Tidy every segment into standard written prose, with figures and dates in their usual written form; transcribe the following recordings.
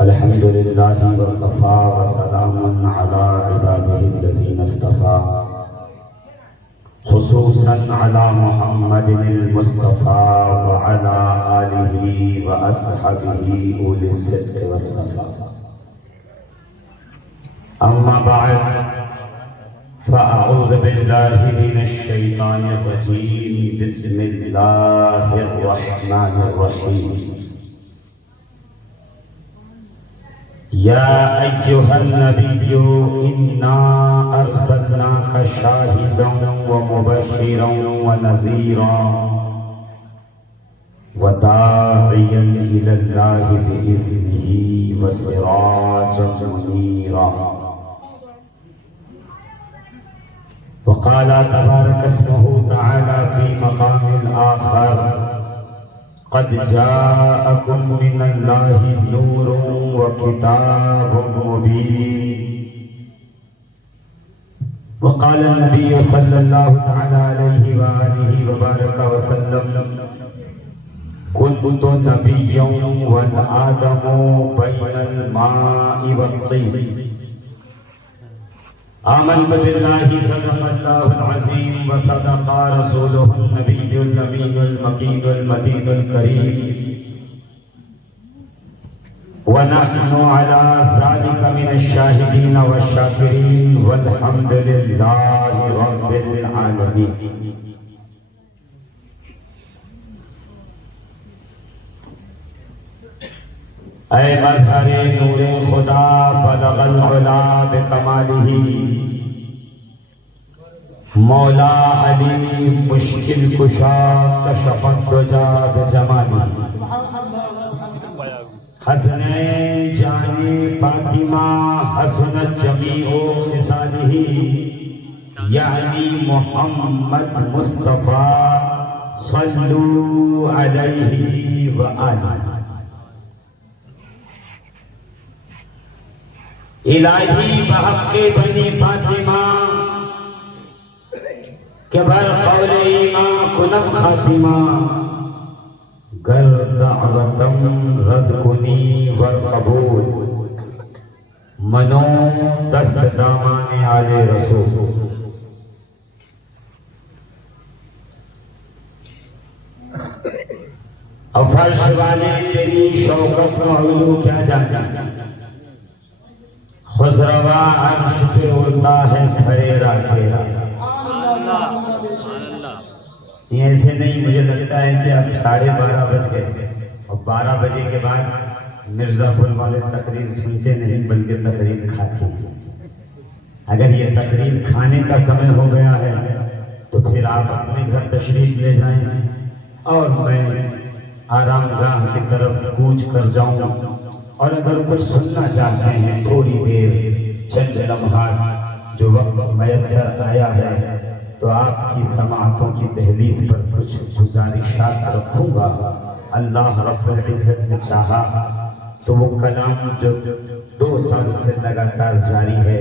الحمد لله وكفى وسلام على عباده الذين اصطفى خصوصا على محمد المصطفى وعلى آله وأصحابه أولي الصدق والصفاء. أما بعد فأعوذ بالله من الشيطان الرجيم. بسم الله الرحمن الرحيم. يا أيها النبي إنا أرسلناك شاهدا ومبشرا ونذيرا وداعيا إلى الله بإذنه وسراجا منيرا. وقال تبارك اسمه تعالى في مقام آخر: قد جاءكم من الله نور وكتاب مبين. وقال النبي صلى الله تعالى عليه وآله وبارك وسلم: كنت نبيا والآدم بين الماء والطين. آمنت بالله صدق الله العظيم وصدق رسوله النبي الأمين المكين المتين الكريم، ونحن على ذلك من الشاهدين والشاكرين والحمد لله رب العالمين. اے مظہر نور خدا بلغ العلا بکمالہ، مولا علی مشکل کشا کشف الدجا بجمالہ. حسنین جان فاطمہ حسنت جمیع خصالہ، یعنی محمد مصطفیٰ صلو علیہ وآلہ. الہی بحق بنی فاطمہ کہ بر قول ایمان کنم خاتمہ، گر دعوتم رد کنی ور قبول، منو دست دامان آل رسول. اور فرش والے تیری شوقت و علو کیا جانا، خسروا عرش پہ اڑتا ہے پھریرا تیرا. یہ ایسے نہیں، مجھے لگتا ہے کہ اب 12:30 بج گئے اور 12 بجے کے بعد مرزا پھول والے تقریر سنتے نہیں بلکہ تقریر کھاتے ہیں. اگر یہ تقریر کھانے کا سمے ہو گیا ہے تو پھر آپ اپنے گھر تشریف لے جائیں اور میں آرام گاہ کی طرف کوچ کر جاؤں. اور اگر کچھ سننا چاہتے ہیں تھوڑی دیر، چند لمحات جو وقت میسر آیا ہے، تو آپ کی سماعتوں کی دہلیز پر کچھ گزارشات رکھوں گا. اللہ رب العزت نے چاہا تو وہ کلام جو 2 سال سے لگاتار جاری ہے،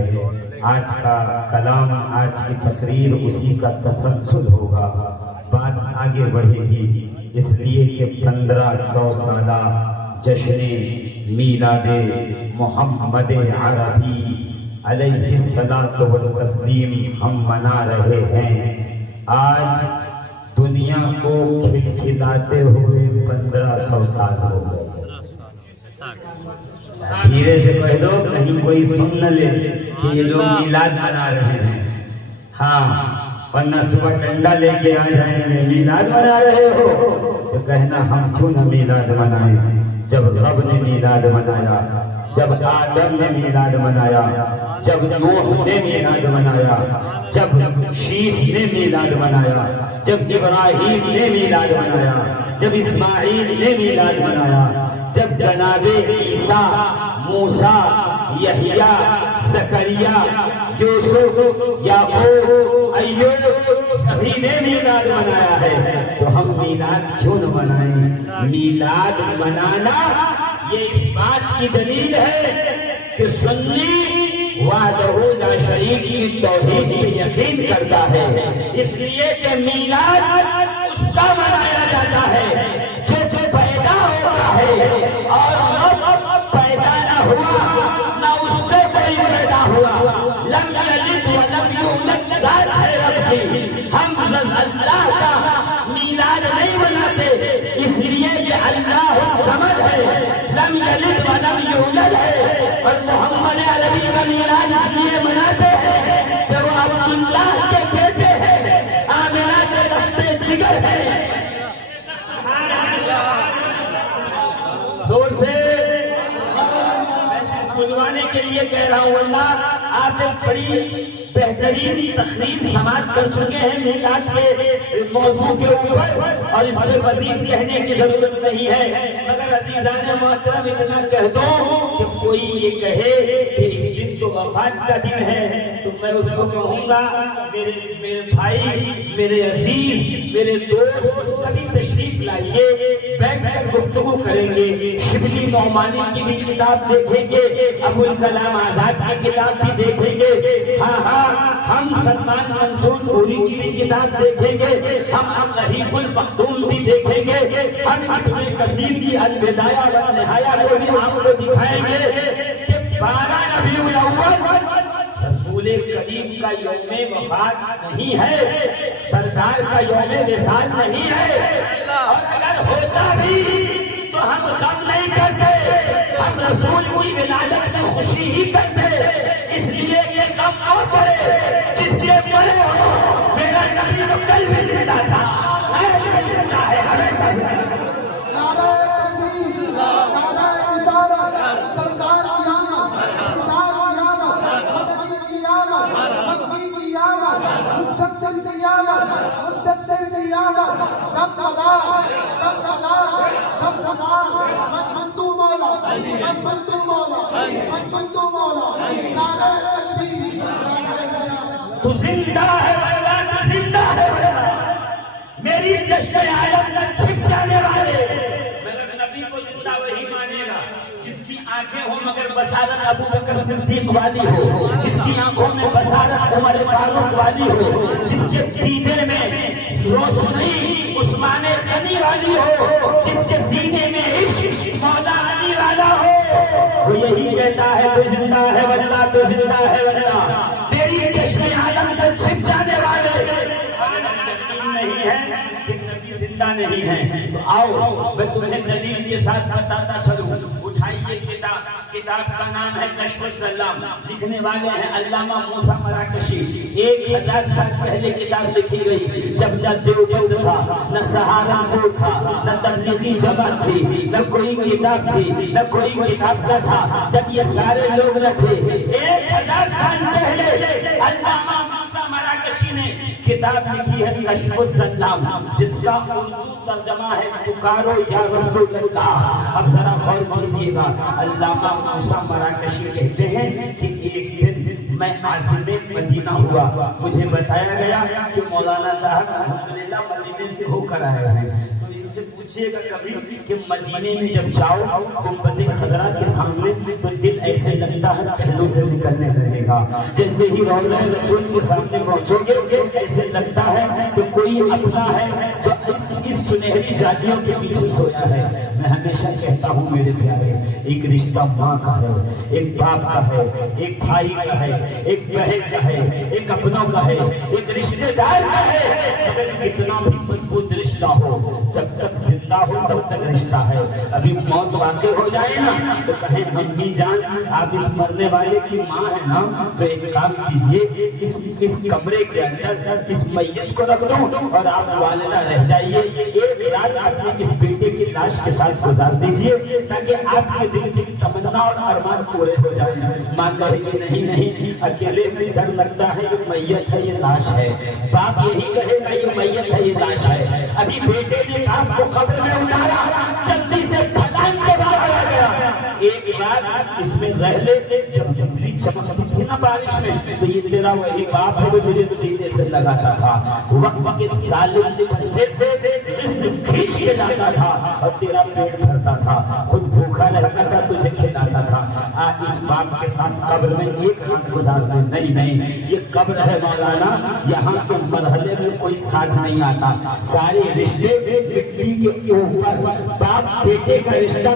آج کا کلام، آج کی تقریر اسی کا تسلسل ہوگا. بات آگے بڑھے گی اس لیے کہ 1500 سالہ جشن میلاد محمد عربی علیہ الصلاۃ والتسلیم ہم منا رہے ہیں. آج دنیا کو کھلکھلاتے ہوئے 1500 سال ہو گئے. دھیرے سے کہہ دو کہیں کوئی سن نہ لے کہ یہ لوگ میلاد منا رہے ہیں. ہاں، ورنہ صبح ڈنڈا لے کے آ جائیں گے میلاد منا رہے ہو تو کہنا ہم کیوں نہ میلاد منائیں. جب رب نے میلاد منایا، جب آدم نے میلاد منایا، جب نوح نے میلاد منایا، جب شیث نے میلاد منایا، جب ابراہیم نے میلاد منایا، جب اسماعیل نے میلاد منایا، جب جناب عیسیٰ، موسیٰ، یحییٰ، زکریا، یوسف، یعقوب، ایوب سبھی نے میلاد منایا ہے، تو ہم میلاد کیوں نہ منائیں؟ میلاد منانا یہ اس بات کی دلیل ہے کہ سنی وحدہ لا شریک کی توحید پہ یقین کرتا ہے. اس لیے کہ میلاد اس کا منایا جاتا ہے جو پیدا ہو ہوا نہ اس سے کوئی پیدا ہوا، لم یلد ولم یولد ذات ہے رب کی، ہم اللہ کا میلاد نہیں مناتے، اس لیے کہ اللہ الصمد ہے، لم یلد ولم یولد ہے، اور محمد عربی کا میلاد اس لیے مناتے ہیں کہ وہ عبداللہ کے بیٹے ہیں، آمنہ کے رشتے جگر ہیں۔ زور سے بلوانے کے لیے کہہ رہا ہوں، اللہ آپ ایک بڑی بہترین تقریر سماعت کر چکے ہیں میلاد کے موضوع کے اوپر، اور اس پہ مزید کہنے کی ضرورت نہیں ہے، مگر عزیزان محترم اتنا کہہ دو کہ کوئی یہ کہے کہ ایک دن تو وفات کا دن ہے، تو میں اس کو کہوں گا میرے بھائی، میرے عزیز، میرے دوست، کبھی تشریف لائیے، بیٹھ کر گفتگو کریں گے، شبلی نعمانی کی بھی کتاب دیکھیں گے، ابوالکلام آزاد کی کتاب بھی دیکھیں گے، ہاں ہم سلمان منصور پوری کی بھی کتاب دیکھیں گے، ہم رحیق المختوم بھی دیکھیں گے، ہم ابن کثیر کی البدایہ والنہایہ کو بھی آپ کو دکھائیں گے کہ 12 ربیع الاول رسول کریم کا یوم وفات نہیں ہے، سرکار کا یوم وصال نہیں ہے، اور اگر ہوتا بھی تو ہم غم نہیں کرتے، ہم رسول کی ولادت میں خوشی ہی کرتے، اس لیے کہ غم نہ کرے جس کے مرے ہو، میرا نبی تو کل بھی زندہ تھا، آج بھی زندہ ہے، ہمیشہ زندہ ہے۔ نعرہ تکبیر، نعرہ رسالت، سردار کی آمد، سردار کی آمد، مدنی کی آمد، مکی کی آمد، مستقبل کی آمد، مستقبل کی آمد، ربنا ربنا ربنا منتو مولا، منتو مولا، منتو مولا، نعرہ تکبیر، نعرہ رسالت۔ تو زندہ ہے واللہ، تو زندہ ہے واللہ، میری چشم عالم میں چھپ جانے والے، مگر نبی کو زندہ وہی مانے گا جس کی آنکھیں ہو مگر بصارت ابو بکر صدیق والی ہو، جس کی آنکھوں میں بصارت عمر فاروق والی ہو، جس کے دیدے میں روشنی عثمان غنی والی ہو، جس کے سینے میں عشق مولا علی والا ہو، وہ یہی کہتا ہے تو زندہ ہے واللہ، تو زندہ ہے واللہ، تیری چشم عالم سے چھپ جانے والے نہیں ہے کہ نبی زندہ نہیں ہے۔ تو آؤ میں تمہیں دلیل کے ساتھ بتاتا چلوں، اٹھائیے کتاب کا نام ہے کشف الظلام، لکھنے والے ہیں علامہ موسیٰ مراکشی، 1000 سال پہلے کتاب لکھی گئی، جب نہ دیوبند تھا، نہ سہارنپور تھا، نہ تبلیغی جماعت تھی، نہ کوئی کتاب تھی، نہ کوئی کتابچہ تھا، جب یہ سارے لوگ نہ تھے، 1000 سال پہلے علامہ موسیٰ مراکشی نے کتاب لکھی ہے کشف الظلام، جس کا اردو ترجمہ ہے پکارو یا رسول اللہ۔ اب ذرا غور کیجئے گا، علامہ موسیٰ مراکشی کہتے ہیں کہ ایک دن میں عازم مدینہ ہوا، مجھے بتایا گیا کہ مولانا صاحب الحمدللہ مدینے سے ہو کر آئے ہیں، تو ان سے پوچھئے گا کبھی کہ مدینے میں جب جاؤ گنبد خضرا کے سامنے تو دل ایسے لگتا ہے پہلو سے نکلنے لگے گا، جیسے ہی روضہ رسول کے سامنے پہنچو گے ایسے لگتا ہے کہ کوئی اپنا ہے جو اس سنہری جالیوں کے پیچھے سویا ہے۔ میں ہمیشہ کہتا ہوں میرے پیارے، ایک رشتہ ماں کا ہے، ایک باپ کا ہے، ایک بھائی کا ہے، ایک بہن کا ہے، ایک اپنوں کا ہے، ایک رشتہ دار کا ہے، اگر کتنا بھی مضبوط رشتہ ہو، جب تک زندہ ہو تب تک رشتہ ہے۔ ابھی موت واقع ہو جائے نا تو کہیں امی جان آپ اس مرنے والے کی ماں ہے نا، تو ایک کام کیجئے، اس کمرے کے اندر اس میت کو رکھ دو اور آپ والدہ رہ جائیے، ایک رات اپنے اس بیٹے کی لاش کے ساتھ گزار دیجئے تاکہ آپ کے دل کی تمنا اور ارمان پورے ہو جائیں۔ ماں کہے گی نہیں نہیں، اکیلے میں ڈر لگتا ہے، یہ میت ہے، یہ لاش ہے۔ باپ یہی کہے گا یہ میت ہے، یہ لاش ہے۔ ابھی بیٹے نے باپ کو قبر میں اتارا، جلدی سے پھٹان کے باہر آ گیا، ایک رات اس میں رہ لے، جب بجلی چمکتی تھی نا بارش میں تو یہ تیرا وہی باپ ہے وہ مجھے سینے سے لگاتا تھا، وقت کے ظالم پنجے سے جسم کھینچ کے جاتا تھا اور تیرا پیٹ بھرتا تھا، خود بھوکا رہتا تھا، تجھے کھلاتا تھا۔ اس باپ کے ساتھ قبر میں ایک رات گزارنا نہیں، یہ قبر ہے مولانا، یہاں کے مرحلے میں کوئی ساتھ نہیں آتا، سارے رشتے مٹی کے اوپر، باپ بیٹے کا رشتہ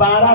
12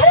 2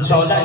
14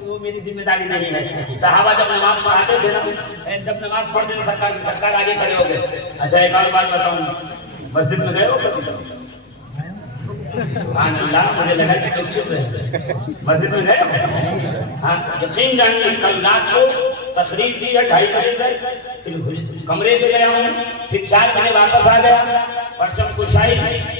وہ میری ذمہ داری نہیں ہے. صحابہ جب نماز پڑھاتے تھے نا, جب نماز پڑھتے تھے سرکار آگے کھڑے ہو گئے. اچھا ایک اور بات بتاؤں, مسجد میں گئے ہو کبھی؟ سبحان اللہ, مجھے لگا کہ تم چپ رہے. مسجد میں گئے ہو؟ ہاں, یقین جانیے کل رات کو تقریر کی ہے 2:30 بجے تک, پھر کمرے پہ گیا ہوں, پھر 4 بجے واپس آ گیا, پرچم کشائی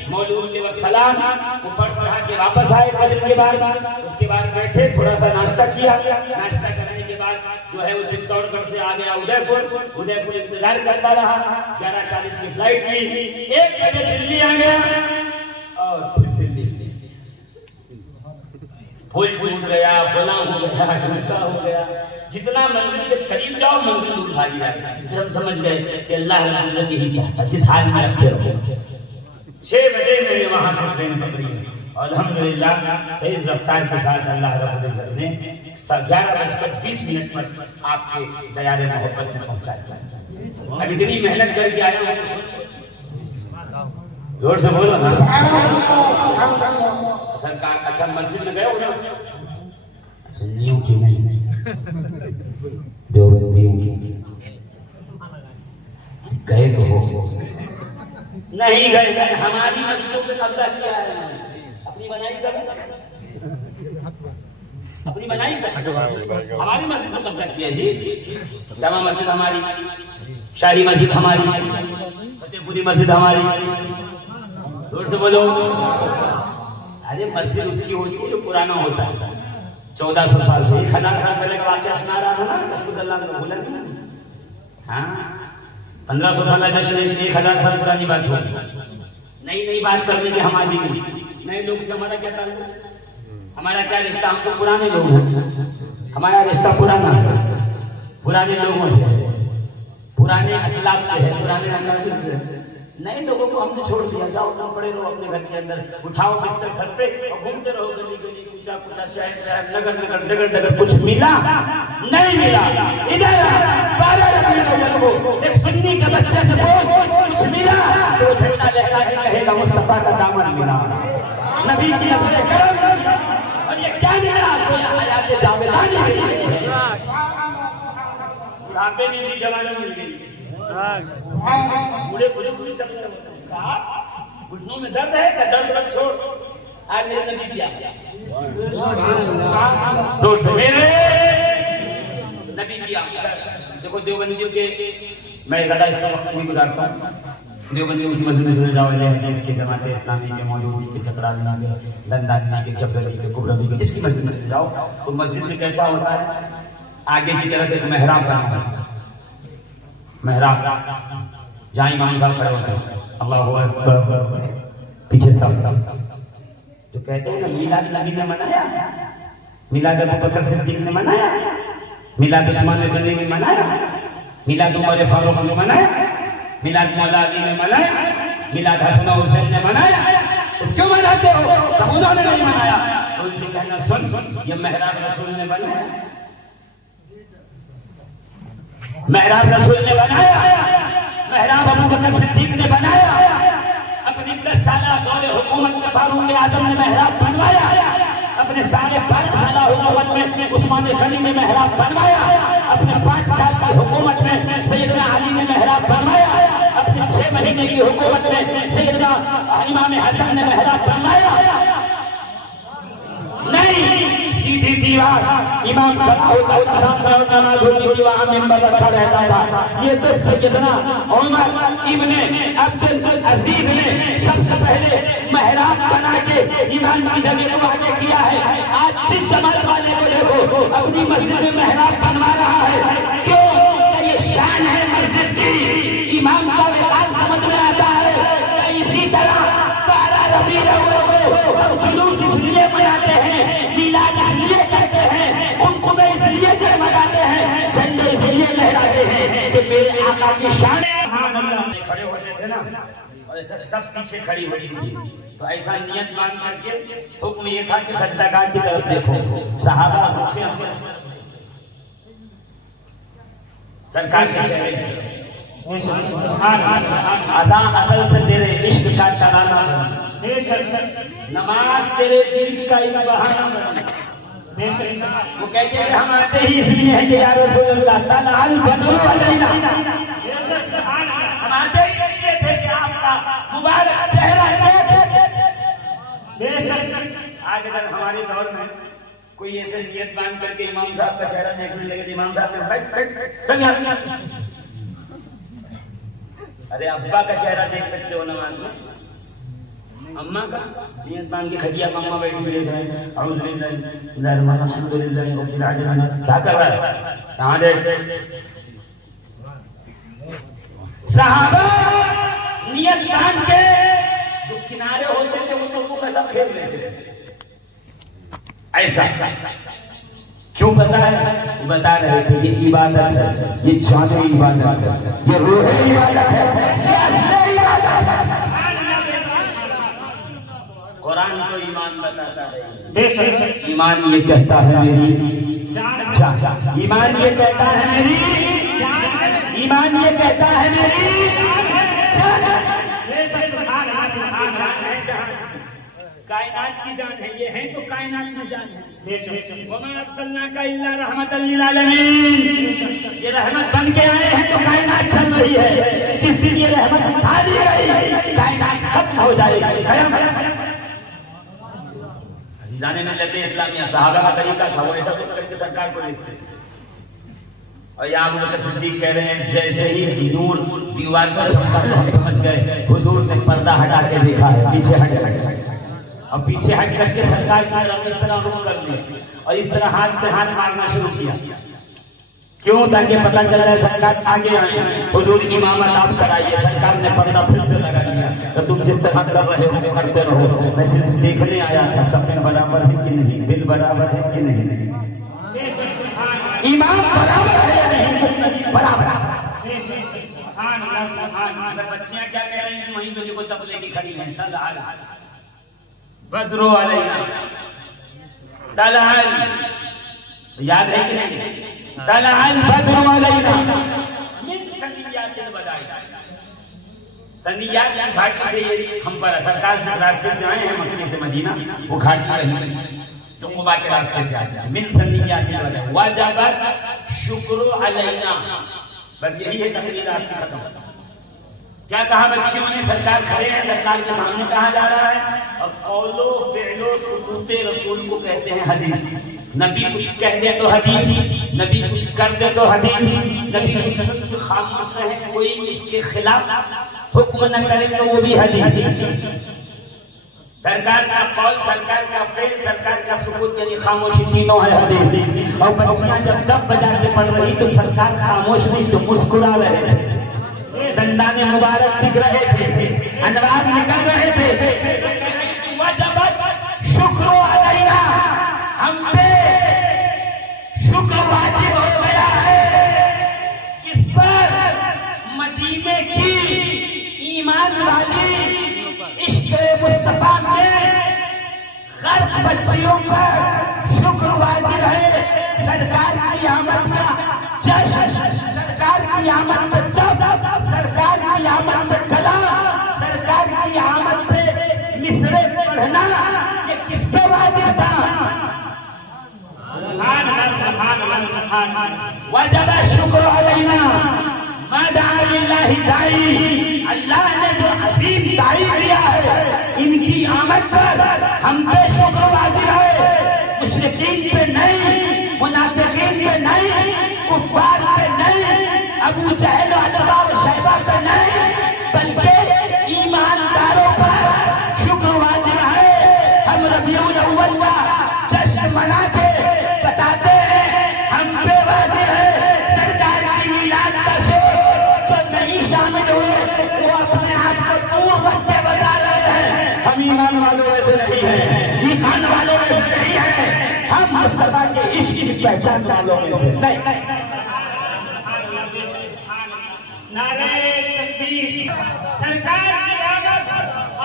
مولود کے وقت سلام اوپر پڑھا کے واپس آئے فجر کے بعد. اس کے بعد بیٹھے تھوڑا سا ناشتہ کیا, ناشتہ کرنے کے بعد جو ہے وہ چتوڑ گڑھ سے آ گیا ادے پور انتظار کرتا رہا. 11:40 کی فلائٹ لی, 1 بجے دلی آ گیا اور پھر دلی پھول پھول گیا, فلاں ہو گیا, ڈھمکا ہو گیا. جتنا منزل کے قریب جاؤ منزل دور بھاگی جاتی. پھر ہم سمجھ گئے کہ اللہ رب العزت یہی چاہتا, جس حال میں رکھے رہو. 6 بجے میں نے وہاں سے ٹرین پکڑی اور الحمدللہ تیز رفتار کے ساتھ اللہ رب العزت نے 11:20 پر آپ کے دیار محبت میں پہنچایا. اب اتنی محنت کر کے آیا ہوں, زور سے بولو نا سرکار. اچھا مسجد میں گئے ہو نا, سنیوں کی نہیں دیوبندیوں کی گئے تو ہو نہیں گئے. ہماری مسجدوں پہ قبضہ کیا ہے, اپنی بنائی کر, اپنی بنائی کر, ہماری مسجد پہ قبضہ کیا. جی جامع مسجد ہماری, شاہی مسجد ہماری, فتح پوری مسجد ہماری. زور سے بولو. ارے مسجد اس کی ہوتی ہے جو پرانا ہوتا ہے. 1400 سال 1000 سال پہلے کا واقعہ سنا رہا تھا نا رسول اللہ نے بولا نا. ہاں 1500 سال جشن, 1000 سال پرانی بات ہوئی. نئی بات کرنے کے ہماری نئے لوگ سے ہمارا کیا تعلق, ہمارا کیا رشتہ. ہم تو پرانے لوگ ہیں, ہمارا رشتہ پرانا ہے, پرانے لوگوں سے, پرانے اسلاف سے ہے, پرانے انداز سے. نئے لوگوں کو ہم نے چھوڑ دیا. جاؤ نہ پڑے رہو اپنے گھر کے اندر, اٹھاؤ بستر سر پہ اور گھومتے رہو گلی گلی, کوچا کوچا, شہر نگر نگر, ڈگر ڈگر. کچھ ملا نہیں ملا. ادھر 12 ربیع الاول کو ایک سنی کے بچے سے کچھ ملا تو جھنڈا لہرا کے کہے گا مصطفیٰ کا دامن ملا, نبی کی نظر کرم. اور یہ کیا ملا, کوئی حیات جاویدانی ملی. بڑھاپے میں بھی جوانی مل گئی, بوڑھے بوڑھے سب کہا گھٹنوں میں درد ہے کہ درد رکھ چھوڑ. آج میرے نبی کیا زور سے میرے نبی کیا. دیکھو دیوبندیوں کے, میں زیادہ اس کا وقت نہیں گزارتا ہوں. دیوبندیوں کی مسجد میں چلے جاؤ, اس کے جماعت اسلامی کے, مولوی کے, چکرالوی کے, دندانی کے, جبری کے, کبروی کے, جس کی مسجد میں چلے جاؤ تو مسجد میں کیسا ہوتا ہے. آگے کی طرف ایک محراب بنا ہوا ہے, محراب جہاں امام صاحب کھڑے ہوتے ہیں, اللہ اکبر, پیچھے سب جو کہتے ہیں نا میلاد نبی نے منایا, میلاد ابو بکر صدیق نے منایا, میلاد عثمان غنی نے منایا, میلاد عمر فاروق نے منایا, میلاد مولا علی نے منایا, میلاد حسن و حسین نے منایا. تم کیوں مناتے ہو؟ تب انہوں نے نہیں منایا. تو ان سے کہنا سن, یہ محراب رسول نے بنایا, محراب رسول نے بنایا, محراب ابو بکر صدیق نے بنایا, اپنی 10 سالہ دور حکومت میں فاروق اعظم نے محراب بنوایا, اپنے 12.5 سالہ حکومت میں عثمان غنی نے محراب بنوایا, اپنے 5 سال کی حکومت میں سیدنا علی نے محراب بنوایا, اپنے 6 مہینے کی حکومت میں سیدنا امام حسن نے محراب بنوایا. نہیں, سیدھی دیوار امام سامنے اور نماز ہوتی تھی, وہاں ممبر رکھا رہتا تھا. یہ تو سیدنا عمر ابن عبد العزیز نے سب سے پہلے محراب بنا کے ایمان کی جگہ کو آگے کیا ہے. آج جس جماعت والے کو دیکھو اپنی مسجد میں محراب بنوا رہا ہے, کیوں؟ یہ شان ہے مسجد کی, امام کا وقار سمجھ میں آتا ہے. اسی طرح 12 ربیع الاول کو ہم جلوس اس لیے مناتے ہیں, میلاد اس لیے کہتے ہیں, قمقمے اس لیے سے مناتے ہیں, جھنڈے اس لیے لہراتے ہیں کہ میرے آقا کی شان ہے. کھڑے ہوتے تھے نا اور ایسا سب پیچھے کھڑی ہوئی تھی, تو ایسا نیت مان کر کے حکم یہ تھا کہ سجدہ گاہ کی طرف دیکھو. صحابہ سرکار کے چہرے کی طرف. اذان اصل سے تیرے عشق کا ترانہ, نماز تیرے دل کا ایک بہانہ. وہ کہتے ہیں کہ ہم آتے ہی اس لیے ہیں کہ یا رسول اللہ تعالی بدرو علینا، ہم آتے ہی اس لیے تھے کہ آپ کا مبارک چہرہ آج اگر ہمارے دور میں کوئی ایسے نیت باندھ کر کے امام صاحب کا چہرہ دیکھنے لگے تو امام صاحب نے ارے ابا کا چہرہ دیکھ سکتے ہو نماز میں، اماں کا نیت باندھ کے کھڑیا ماما بیٹھی ہوئی ہے اعوذ باللہ الحمدللہ رب العالمین، کیا کر رہا ہے؟ کہاں دیکھ صحابہ نیت باندھ کے جو کنارے ہوتے تھے وہ تو وہ قدم کھیل لیتے تھے، ایسا کیوں بتا ہے؟ بتا رہے تھے یہ عبادت ہے، یہ جان عبادت ہے، یہ روح عبادت ہے، یہ اصل عبادت ہے۔ قرآن تو ایمان بتاتا ہے، ایمان یہ کہتا ہے میری جان، ایمان یہ کہتا ہے میری جان، ایمان یہ کہتا ہے میری جان، کائنات کی جان ہے، یہ ہے تو کائنات میں جان ہے۔ وَمَا أَرْسَلْنَاكَ إِلَّا رَحْمَةً لِّلْعَالَمِينَ، یہ رحمت بن کے آئے ہیں تو کائنات چل رہی ہے، جس دن یہ رحمت اٹھا دی گئی کائنات ختم ہو جائے گی۔ عزیزان ملت اسلامیہ، صحابہ کا طریقہ تھا، وہ ایسا کچھ کر کے سرکار کو لکھتے تھے، اور یہاں ابو بکر صدیق کہہ رہے ہیں جیسے ہی نور دیوار پر چمکا تو ہم سمجھ گئے حضور نے پردہ ہٹا کے دیکھا ہے، پیچھے ہٹ اور پیچھے ہٹ کر کے سرکار کی طرف اس طرح رخ کر لیا اور اس طرح ہاتھ پہ ہاتھ مارنا شروع کیا، کیوں؟ تاکہ پتہ چل رہا ہے سرکار آگے آئے ہیں، حضور امامت آپ کرائیے۔ سرکار نے پردہ پھر سے لگا دیا کہ تم جس طرح کر رہے ہو کرتے رہو، میں صرف دیکھنے آیا تھا صفیں برابر ہے کہ نہیں، دل برابر ہے کہ نہیں، ایمان برابر ہے یا نہیں، برابر۔ اگر بچیاں کیا کہہ رہی ہیں وہیں پہ جو تفلے کی کھڑی ہیں، تعال بدرو علینا، تعال، یاد ہے کہ نہیں، تعال بدرو علینا من سنیات الوداع، سنیات کی گھاٹی سے یہ ہم پر سرکار جس راستے سے آئے ہیں مکے سے مدینہ، وہ گھاٹی رہی جو قبا کے راستے سے آتے ہیں، من سنیات الوداع واجبت شکر علینا، بس یہی ہے تقریر آج کی ختم۔ کیا کہا بچیوں نے؟ سرکار کھڑے ہیں، سرکار کے سامنے کہا جا رہا ہے، اور قول و فعل و سکوت رسول کو کہتے ہیں حدیث۔ نبی کچھ کہہ دے تو حدیث، نبی کچھ کر دے تو حدیث، نبی کچھ سن خاموش رہے کوئی اس کے خلاف حکم نہ کرے تو وہ بھی حدیث۔ سرکار کا قول، سرکار کا فعل، سرکار کا سکوت یعنی خاموشی، تینوں ہے حدیث۔ اور بچیاں جب دب بجا کے پڑھ رہی تو سرکار خاموش نہیں تو مسکرا رہے تھے، دندان مبارک دکھ رہے تھے، انوار نکل رہے تھے۔ وجبت شکر علینا، ہم پہ شکر واجب ہو گیا ہے، کس پر؟ مدینے کی ایمان والی عشق مصطفیٰ میں غرق بچیوں پر شکر واجب ہے۔ سرکار کی آمد کا جشن، سرکار کی آمد پہ سرکار کی آمد پہ کلام، سرکار کی آمد پہ مصرے پڑھنا، یہ کس پہ واجب تھا؟ وجب شکر علینا ما دعا للہ دائی، اللہ نے جو عظیم دائی دیا ہے ان کی آمد پر ہم پہ شکر واجب ہے، مشرکین پہ نہیں، منافقین پہ نہیں، کفار پہ نہیں، ابو جہل و عتبہ و شیبہ پہ نہیں، بلکہ ایمانداروں پر شکر واجب ہے۔ ہم ربیع الاول کا جشن منا کے بتاتے ہیں ہم پہ واجب ہے۔ سرکار کی میلاد کا شور جو نہیں شامل ہوئے وہ اپنے آپ کو دور رکھ کے بتا رہے ہیں ہم ایمان والوں میں سے نہیں ہیں، ایمان والوں میں سے نہیں ہیں، ہم مصطفیٰ کے عشق کی پہچان والوں میں سے نہیں۔ نعرہ تکبیر، سرکار کی آمد،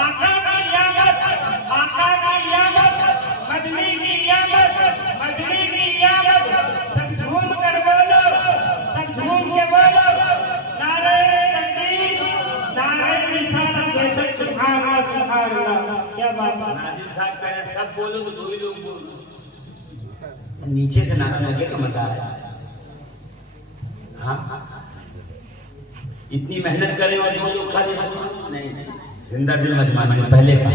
آقا کی آمد، آقا کی آمد، مدنی کی آمد، مدنی کی آمد، سب جھوم کر بولو، سب جھوم کے بولو، نعرہ تکبیر، نعرہ رسالت، بے شک سبحان اللہ سبحان اللہ، کیا بات ہے۔ ناظم صاحب کہہ رہے ہیں سب بولو تو دو ہی لوگ بولو۔ نیچے سے نعرہ لگے تو مزہ آیا. ہاں اتنی محنت کریں اور جو لوگ خالی سنو نہیں. زندہ دل مجمع میں پہلے کا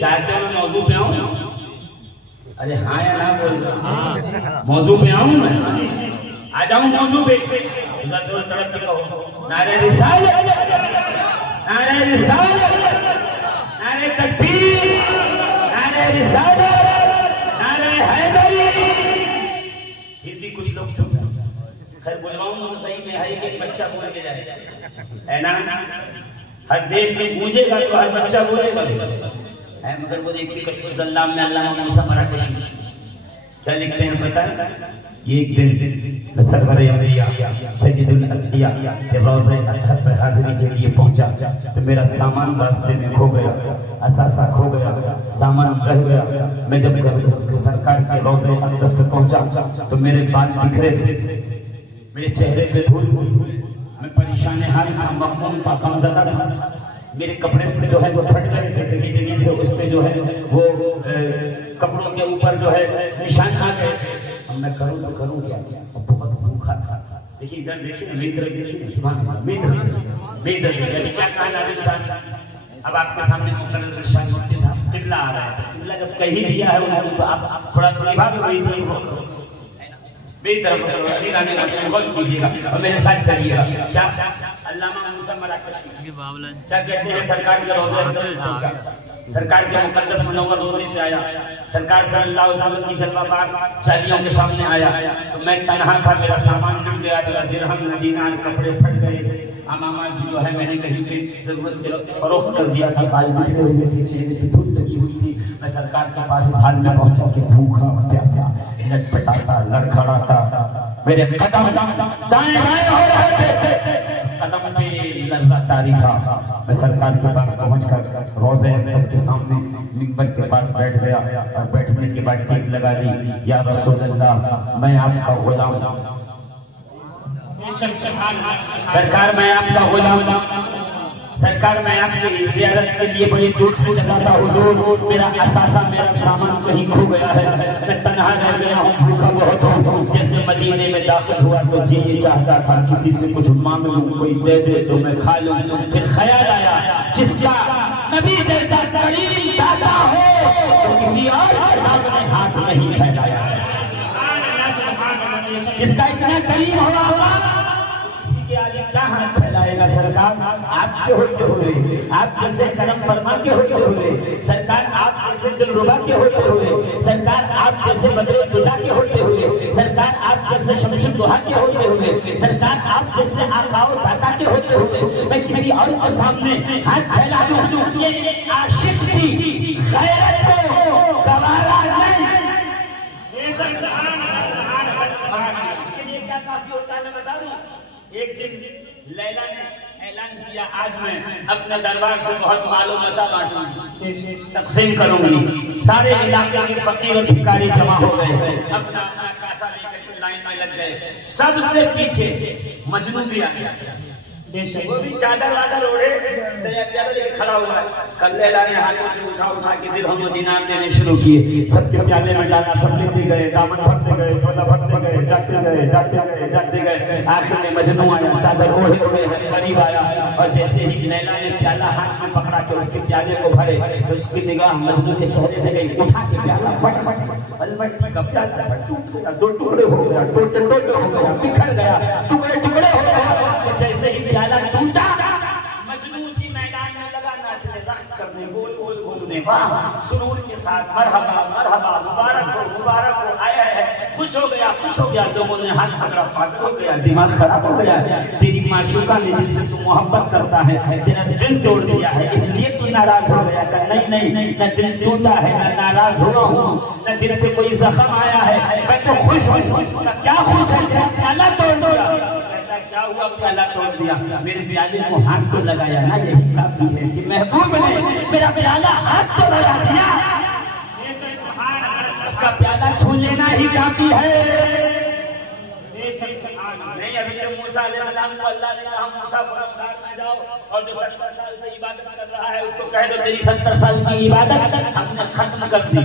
چاہتے ہو میں موضوع پہ آؤں. ارے ہاں یا نہ بول موضوع پہ آؤں میں آ جاؤں موضوع پہ. تھوڑا تڑپ کے کہو نعرہ رسالت نعرہ رسالت نعرہ تکبیر نعرہ رسالت نعرہ حیدری. پھر بھی کچھ لوگ چھپ گئے. خیر بلواؤں تو صحیح میں ہے کہ ایک بچہ بول کے جائے ہے نا. ہر دیش میں گونجے گا تو ہر بچہ بولے گا ہے. مگر وہ دیکھیے کشف الظلام میں علامہ موسیٰ مراکشی کیا لکھتے ہیں پتہ ہے کہ ایک دن سرور انبیاء سید الانبیاء کے روضہ اطہر پر حاضری کے لیے پہنچا تو میرا سامان راستے میں کھو گیا. اثاثہ کھو گیا سامان رہ گیا. میں جب سرکار کے روضہ اقدس پہ پہنچا تو میرے بال بکھرے تھے. میرے چہرے پہ دھول تھی. میں پریشان حال تھا مغموم تھا غمزدہ تھا. میرے کپڑے جو ہے وہ پھٹ گئے تھے جگہ جگہ سے. اس پہ جو ہے وہ کپڑوں کے اوپر جو ہے نشان آ گئے. اب میں کروں تو کروں کیا. بہت بھوکا تھا. دیکھیے ادھر دیکھیے نا میری طرف دیکھیے نا سبحان اللہ میری طرف میری طرف ابھی کیا کہا ناظم صاحب. اب آپ کے سامنے مقرر ارشاد مفتی صاحب قبلہ آ رہا ہے. قبلہ جب کہیں دیا ہے انہوں نے تو آپ تھوڑا نبھا کے وہی طرف میری طرف غور کیجیے گا اور میرے ساتھ چلیے گا. کیا علامہ موسیٰ مراکشی کیا کہتے ہیں سرکار کے روضہ اقدس میں پہنچا. سرکار کے مقدس منور روضے پہ آیا. سرکار صلی اللہ علیہ وسلم کی جلوہ بار چالیوں کے سامنے آیا تو میں تنہا تھا. میرا سامان ڈوب گیا. میرا درہم دینار کپڑے پھٹ گئے. امامہ بھی جو ہے میں نے کہیں پہ ضرورت کے فروخت کر دیا تھا. بال بکھرے ہوئے تھے. چہرے پہ دھول لگی ہوئی تھی. میں سرکار کے پاس اس حال میں پہنچا کہ بھوکا پیاسا لٹپٹاتا لڑکھڑاتا. میرے قدم دائیں بائیں ہو رہے تھے. قدم پہ لرزہ طاری تھا. میں سرکار کے پاس پہنچ کر روضہ اقدس کے سامنے منبر کے پاس بیٹھ گیا اور بیٹھنے کے بعد ٹیک لگا لی. یا رسول اللہ میں آپ کا غلام ہوں. سرکار میں آپ کا غلام ہوں. سرکار میں آپ کی زیارت کے لیے بڑی دور سے چلا تھا. حضور میرا اثاثہ میرا سامان کہیں کھو گیا ہے. میں تنہا رہ گیا ہوں. بھوکا بہت ہوں. جیسے مدینے میں داخل ہوا تو جی یہ چاہتا تھا کسی سے کچھ مانگ لوں کوئی دے دے تو میں کھا لوں. پھر خیال آیا جس کا نبی جیسا کریم داتا ہو تو کسی اور کے سامنے ہاتھ نہیں پھیلایا. جس کا اتنا کریم ہوا کیا ہاتھ پھیلائے گا. سرکار آپ کے ہوتے ہوئے آپ جیسے کرم فرما کے ہوتے ہوئے سرکار آپ جیسے دلربا کے ہوتے ہوئے سرکار آپ جیسے بدر الدجا کے ہوتے ہوئے سرکار آپ جیسے شمس الضحیٰ کے ہوتے ہوئے سرکار آپ جیسے آقا و داتا کے ہوتے ہوئے میں کسی اور کے سامنے ہاتھ پھیلا دوں. یہ عاشق کی غیرت کو گوارا نہیں. کیا کافی ہوتا ہے میں بتا دوں. ایک دن لیلا نے اعلان کیا آج میں اپنے دربار سے بہت مال و متاع بانٹوں گی تقسیم کروں گی. سارے علاقے کے فقیر اور بھکاری جمع ہو گئے. اپنا اپنا کاسا لے کر کے لائن میں لگ گئے. سب سے پیچھے مجنون بھی آ گیا. وہ بھی چادر وادر اوڑھے پیالہ لے کے کھڑا ہوا ہے. کل لیلا نے ہاتھوں سے اٹھا کے درہم و دینار دینے شروع کیے. سب کے پیالے میں ڈالا. سب لیتے گئے. دامن بھرتے گئے. چولا بھرتے گئے. جاتے گئے جاتے گئے جاتے گئے. آخر میں مجنون آیا. چادر اوڑھے ہوئے ہے قریب آیا اور جیسے ہی لیلا نے پیالہ ہاتھ میں پکڑا کہ اس کے پیالے کو بھرے تو اس کی نگاہ مجنون کے چہرے پہ گئی. اٹھا کے پیالہ پٹ پٹ المٹی کا پیالہ ٹوٹ گیا. دو ٹکڑے ہو گیا. ٹوٹے ٹوٹے ہو گیا. بکھر گیا. ٹکڑے ٹکڑے ہو گیا. جیسے ہی پیالہ ٹوٹا مجنون اسی میدان میں لگا ناچنے رقص کرنے گول گول گھومنے. واہ سرور کے ساتھ مرحبا مرحبا مبارک ہو آیا ہے. خوش ہو گیا خوش ہو گیا. لوگوں نے ہاتھ پکڑا. پاگل ہو گیا. دماغ خراب ہو گیا. تیری معشوقہ نے جس سے تو محبت کرتا ہے تیرا دل توڑ دیا ہے اس لیے تو ناراض ہو گیا. کہ نہیں نہ دل ٹوٹا ہے نہ ناراض ہوا ہوں نہ دل پہ کوئی زخم آیا ہے. میں تو خوش ہوں. کیا خوش ہے پیالہ توڑ دیا. کیا ہوا پیالہ توڑ دیا. میرے پیالے کو ہاتھ تو لگایا نا یہی کافی ہے کہ محبوب نے میرا پیالہ ہاتھ تو لگا دیا. اس کا پیالہ چھو لینا ہی کافی ہے. نہیں ابھی تو موسیٰ علیہ السلام کو اللہ نے کہا موسیٰ فرمدار میں جاؤ اور جو 70 سال سے عبادت کر رہا ہے اس کو کہہ دو تیری 70 سال کی عبادت ہم نے ختم کر دی.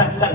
70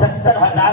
70,000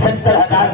70,000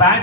5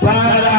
12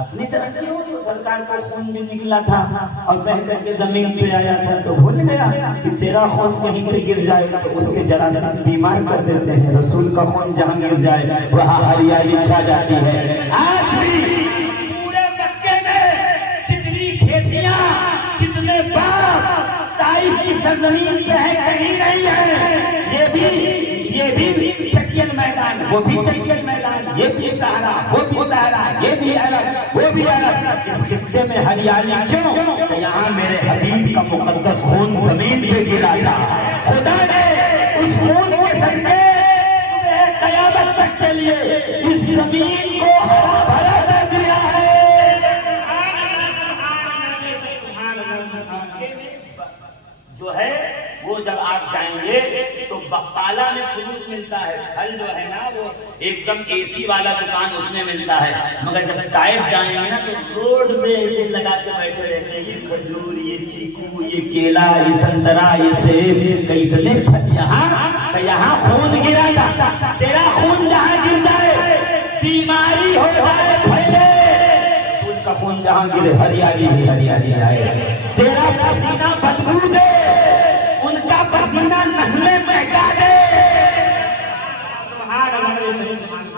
اپنی طرف کیوں تو سرکار کا خون بھی نکلا تھا اور بہ کر کے زمین پہ آیا تھا تو بھول گیا کہ تیرا خون کہیں پہ گر جائے تو اس کے جراثیم بیمار کر دیتے ہیں، رسول کا خون جہاں گر جائے وہاں ہریالی چھا جاتی ہے۔ آج بھی پورے مکے میں جتنی کھیتیاں جتنے باغ طائف کی سرزمین پہ ہے کہیں نہیں ہے، یہ بھی چکین میدان، وہ بھی چکین میدان، یہ بھی سہارا، وہ بھی سہارا، یہ بھی عرب، وہ بھی عرب۔ اس خطے میں ہریالی کیوں؟ کہ یہاں میرے حبیب کا مقدس خون زمین پہ گرا تھا، خدا نے اس خون کے صدقے صبح قیامت تک کے لیے اس زمین کو ہرا بھرا کر دیا ہے۔ جو ہے وہ جب آپ جائیں گے تو بقالہ میں فروٹ ملتا ہے، پھل جو ہے نا وہ ایک دم اے سی والا دکان اس میں ملتا ہے، مگر جب طائف جائیں گے نا تو روڈ پہ ایسے لگا کے بیٹھے رہتے ہیں، یہ کھجور، یہ چیکو، یہ کیلا، یہ سنترا، یہ سیب، کئی گلے پھل۔ یہاں خون گرا تھا، تیرا خون جہاں گر جائے بیماری ہو جائے بھائی، رسول کا خون جہاں گرے ہریالی ہی ہریالی آئے، تیرا پسینہ بدبو دے، ان کا پسینہ نسلیں مہکا دے۔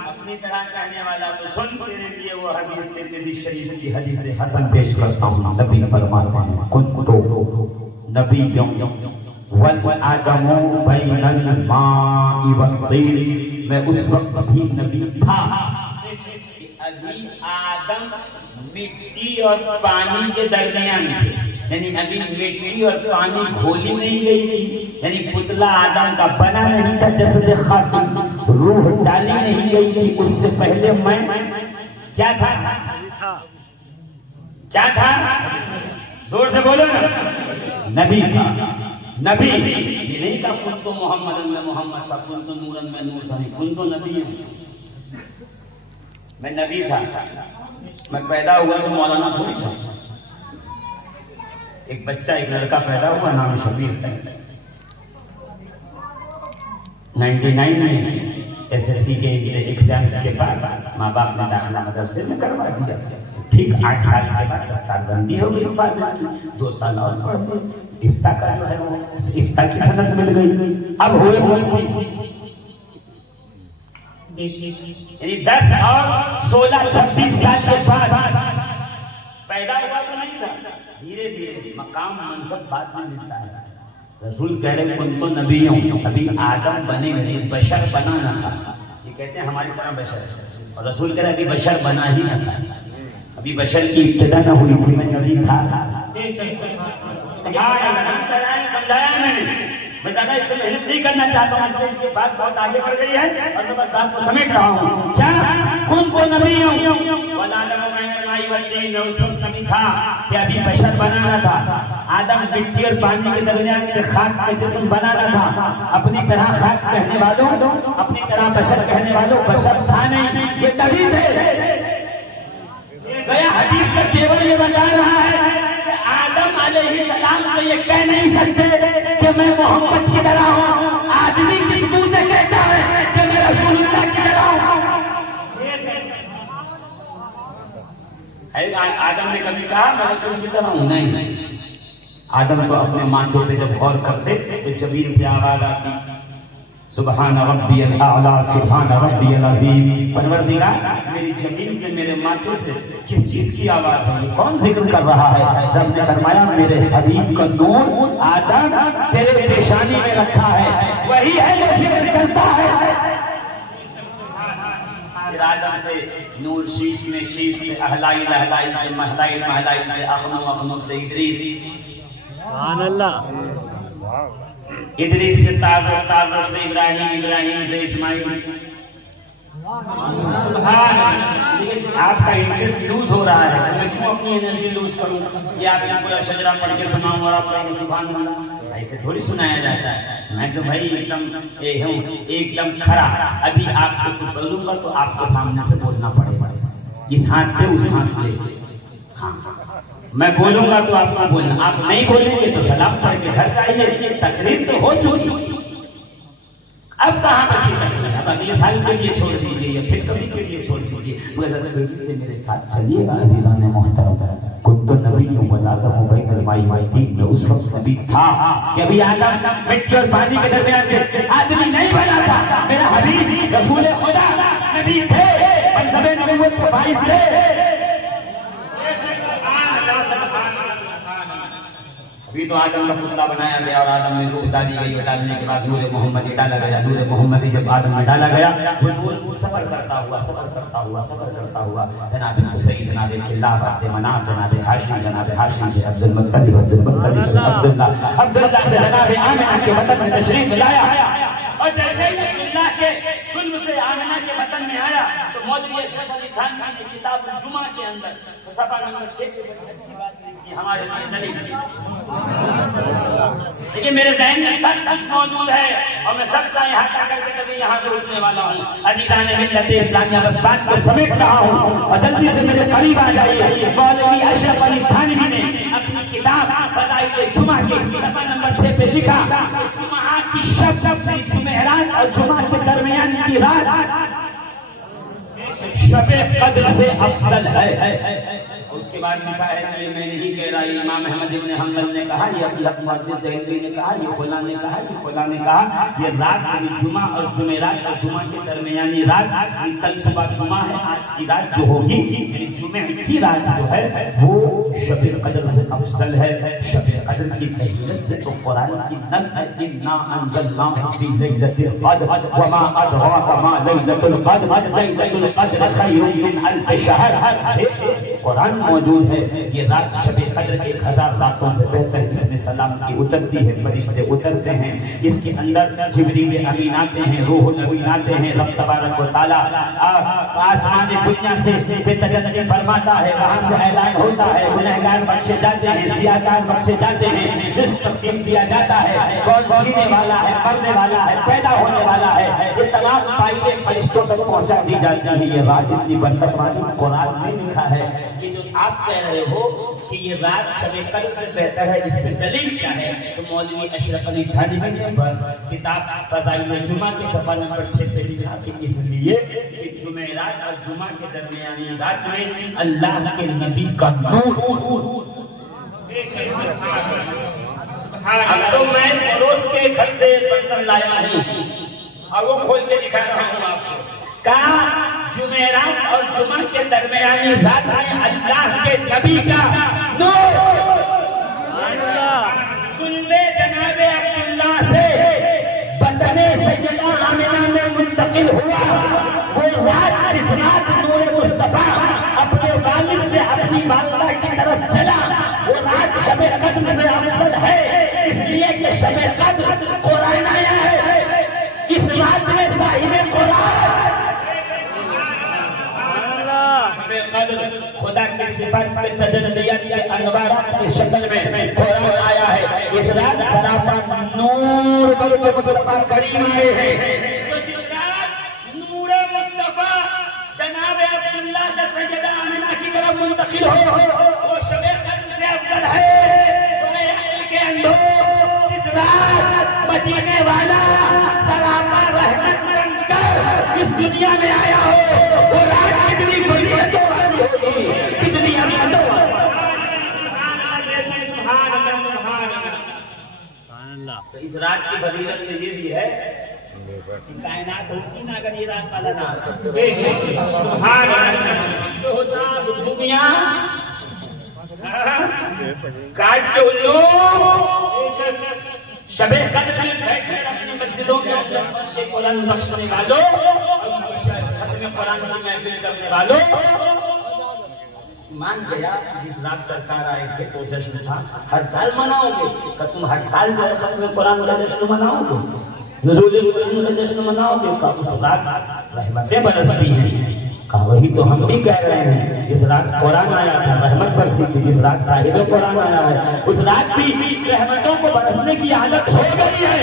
اپنی طرح کہنے والا تو سن، تیرے لیے وہ حدیث ترمذی شریف کی حدیث حسن پیش کرتا ہوں۔ نبی فرماتے ہیں کنت نبی والآدم بین الماء والطین، میں اس وقت بھی نبی تھا کہ ابھی آدم مٹی اور پانی کے درمیان تھے، یعنی ابھی مٹی اور پانی کھولی نہیں گئی تھی، یعنی پتلا آدم کا بنا نہیں تھا، جسد خاتم روح ڈالی نہیں گئی تھی، اس سے پہلے میں کیا تھا؟ کیا تھا؟ زور سے بولو نا، نبی تھا۔ نبی یہ نہیں تھا کن تو محمد میں محمد تھا، کن تو نورن میں نور تھا، نہیں، کن تو نبی ہوں، میں نبی تھا۔ میں پیدا ہوا تو مولانا تھوڑی تھا، ایک بچہ، ایک لڑکا پیدا ہوا، نام شبیر تھا۔ 99 میں ایس ایس سی کے ایگزامس کے بعد ماں باپ نے داخلہ مدرسے میں کروا دیا، ٹھیک 8 سال کے بعد دستار بندی ہو گئی فاضل کی، 2 سال اور پڑھ گئے، افتاء کا جو ہے وہ افتاء کی سند مل گئی، اب ہوئے یعنی 10 اور 16 26 سال کے بعد پیدا ہوا تو نہیں تھا، دھیرے دھیرے مقام منصب بعد میں ملتا ہے۔ رسول کہہ رہے کن تو نبی ہوں، ابھی آدم بنے نہیں، بشر بنا نہ تھا، یہ کہتے ہیں ہماری طرح بشر، اور رسول کہہ رہے ابھی بشر بنا ہی نہ تھا، ابھی بشر کی ابتدا نہ ہوئی تھی، میں نبی تھا۔ سمجھایا میں نے، میں زیادہ اس کو محنت نہیں کرنا چاہتا ہوں، اس کے بعد بہت آگے بڑھ گئی ہے اور میں بس بات کو سمیٹ رہا ہوں۔ کیا کن کو نبی ہوں، میں اس وقت نبی تھا کہ ابھی بشر بنانا تھا، آدم مٹی اور پانی کے درمیان میں خاک کا جسم بنانا تھا، اپنی طرح خاک کہنے والوں، اپنی طرح بشر کہنے والوں، بشر تھا نہیں، یہ نبی تھے۔ گیا حدیث کا کیول یہ بتا رہا ہے کہ آدم علیہ السلام کو یہ کہہ نہیں سکتے کہ میں محمد کی طرح ہوں، آدمی کس منہ سے کہتا ہے کہ میں رسول اللہ کی طرح ہوں؟ آدم نے کبھی کہا میں رسول کی طرح ہوں؟ نہیں، آدم تو اپنے ماتھے پہ جب غور کرتے تو زمین سے آواز آتی سبحان ربی الاعلیٰ سبحان ربی العظیم، پروردگار میری زمین سے، میرے ماتھے سے کس چیز کی آواز ہے، کون ذکر کر رہا ہے؟ رب نے فرمایا میرے حبیب کا نور آدم تیرے پیشانی میں رکھا ہے، وہی ہے جو ذکر کرتا ہے۔ پھر آدم سے نور شیش میں، شیش سے احلائی لہلائی سے، محلائی محلائی سے، اخنو اخنو سے ادریس، سبحان اللہ، ادریس سے تاغر، تاغر سے ابراہیم، ابراہیم سے اسماعیل۔ لیکن آپ کا انٹرسٹ لوز ہو رہا ہے، میں کیوں اپنی انرجی لوز کروں؟ یہ آپ نے پورا شجرہ پڑھ کے سناؤں اور آپ کہیں گے سبحان اللہ، ایسے تھوڑی سنایا جاتا ہے۔ میں تو بھائی ایک دم کھڑا، ابھی آپ کو کچھ بولوں گا تو آپ کو سامنے سے بولنا پڑے گا، اس ہاتھ پہ اس ہاتھ پہ، ہاں میں بولوں گا تو آپ کو بولنا، آپ نہیں بولیں گے تو سلام پڑھ کے گھر جائیے، تقریر تو ہو چکی، اب کہاں بچی کریں، اب اگلے سال کے لیے چھوڑ دیجیے یا پھر کبھی کے لیے چھوڑ دیجیے، مگر تیزی سے میرے ساتھ چلیے گا عزیزان محترم۔ کنت نبی آدم بین الماء والطین، میں اس وقت نبی تھا کہ ابھی آدم مٹی اور پانی کے درمیان میں آدمی نہیں بنا تھا، میرا حبیب رسول خدا نبی تھے، منصب نبوت کے باعث تھے۔ ابھی تو آدم کا پتلا بنایا گیا اور آدم میں روح ڈالی گئی، ڈالنے کے بعد نور محمدی ڈالا گیا، نور محمدی جب آدم میں ڈالا گیا وہ نور سفر کرتا ہوا جناب حسین، جناب کلاب، عبد مناف، جناب ہاشم، جناب ہاشم سے عبد المطلب، عبد المطلب سے عبداللہ سے جناب آمنہ کے وطن میں تشریف لایا، اور جیسے ہی عبداللہ کے سلم سے آمنہ کے وطن میں آیا تو مولوی اشرف علی تھانوی نے کتاب الجمعہ کے اندر صفحہ نمبر 6 پہ بڑی اچھی بات لکھی ہمارے لیے دلیل۔ لیکن میرے ذہن میں سب کچھ موجود ہے اور میں سب کا احاطہ کر کے کبھی یہاں سے اٹھنے والا ہوں۔ عزیزان ملت اسلامیہ، بس بات کو سمیٹ رہا ہوں اور جلدی سے میرے قریب آ جائیے۔ مولوی اشرف علی تھانوی نے اپنی کتاب فضائل جمعہ کے صفحہ نمبر 6 پہ لکھا کہ جمعہ کی شب، جمعرات اور جمعہ کے درمیان کی رات شب قدر سے افضل ہے۔ اس کے بعد لکھا ہے کہ یہ میں نہیں کہہ رہا، یہ امام احمد ابن حنبل نے کہا، یہ ابو حق محدث دہلوی نے کہا، یہ فلاں نے کہا، یہ فلاں نے کہا، یہ رات یعنی جمعہ اور جمعرات اور جمعہ کے درمیانی رات، کل صبح جمعہ ہے، آج کی رات جو ہوگی یعنی جمعہ کی رات جو ہے وہ شب قدر سے افضل ہے۔ شب قدر کی فضیلت تو قرآن کی نص ہے، انا انزلناہ فی لیلۃ القدر وما ادراک ما لیلۃ القدر لیلۃ القدر خیر من الف شہر۔ قرآن موجود ہے، یہ رات شب قدر 1000 راتوں سے بہتر، اس میں سلامتی اترتی ہے، فرشتے اترتے ہیں، اس کے اندر جبریل امین آتے ہیں، روح الامین آتے ہیں، رب تبارک و تعالیٰ آسمان دنیا سے تجلی فرماتا ہے، وہاں سے اعلان ہوتا ہے، گنہگار بخشے جاتے ہیں، سیاہکار بخشے جاتے ہیں، رزق تقسیم کیا جاتا ہے، کون جینے والا ہے، مرنے والا ہے، پیدا ہونے والا ہے، یہ تمام فائدے فرشتوں تک پہنچا دی جاتی ہیں۔ یہ رات اتنی برکت والی قرآن میں لکھا ہے کہ جو آپ کہہ رہے ہو کہ یہ رات شب قدر سے بہتر ہے، اس کی دلیل کیا ہے؟ تو مولوی اشرف علی تھانوی نے کتاب فضائل جمعہ کے صفحہ نمبر 6 پہ لکھا کہ اس لیے کہ جمعرات اور جمعہ کے درمیانی رات میں اللہ کے نبی کا نور۔ اب تو میں پڑوس کے گھر سے برتن لایا ہوں اور وہ کھول کے دکھا رہا ہوں آپ کو، کہا جمعرات اور جمعہ کے درمیانی رات میں اللہ کے نبی کا نور۔ سن لے جناب عبداللہ سے بطن سیدہ آمنہ میں منتقل ہوا وہ رات، جس رات نور مصطفیٰ اپنے والد سے اپنی والدہ کی طرف چلا، وہ رات شب قدر سے افضل ہے، اس لیے کہ شب قدر قرآن آیا ہے، اس رات میں صاحب قرآن خدا کی صفات کے تجلیات کے انوارات کی شکل میں قرآن آیا ہے۔ اس رات سراپا نور بر کے مصطفیٰ کریم آئے ہیں، تو جس رات نور مصطفیٰ جناب عبداللہ سے سیدہ آمنہ کی طرف منتقل ہو وہ شب قدر سے افضل ہے۔ تمہیں عقل کے اندر جس رات مدینے والا سراپا رحمت بن کر اس دنیا میں آیا ہو وہ رات کتنی فضیلت کتنی تو اس رات کی فضیلت میں یہ بھی ہے کہ کائنات ہوتی نا اگر یہ رات والا نہ ہوتا، دنیا کاٹ کے الو شب قدر میں بیٹھ کر اپنی مسجدوں کے اندر بخش قرآن بخشنے والوں، ختم قرآن کی محفل کرنے والوں، مان گیا جس رات سرکار آئے تھے تو جشن تھا، ہر سال مناؤ گے کہ تم ہر سال جو ہے ختم قرآن کا جشن مناؤ گے، نزول قرآن کا جشن مناؤ گے کہ اس رات رحمتیں برستی ہیں؟ کہا وہی تو ہم بھی کہہ رہے ہیں، جس رات قرآن آیا تھا رحمت برسی تھی، جس رات صاحب قرآن آیا ہے اس رات بھی رحمتوں کو برسنے کی عادت ہو گئی ہے،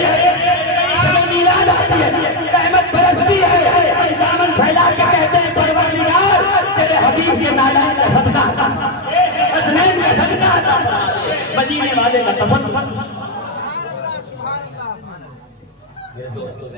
شب میلاد آتی ہے رحمت برستی ہے، دامن پھیلا کے کہتے ہیں پروردگار تیرے حبیب کے نالائق کا صدقہ حسنین کا صدقہ عطا مدینے والے کا تصدق۔ میرے دوستوں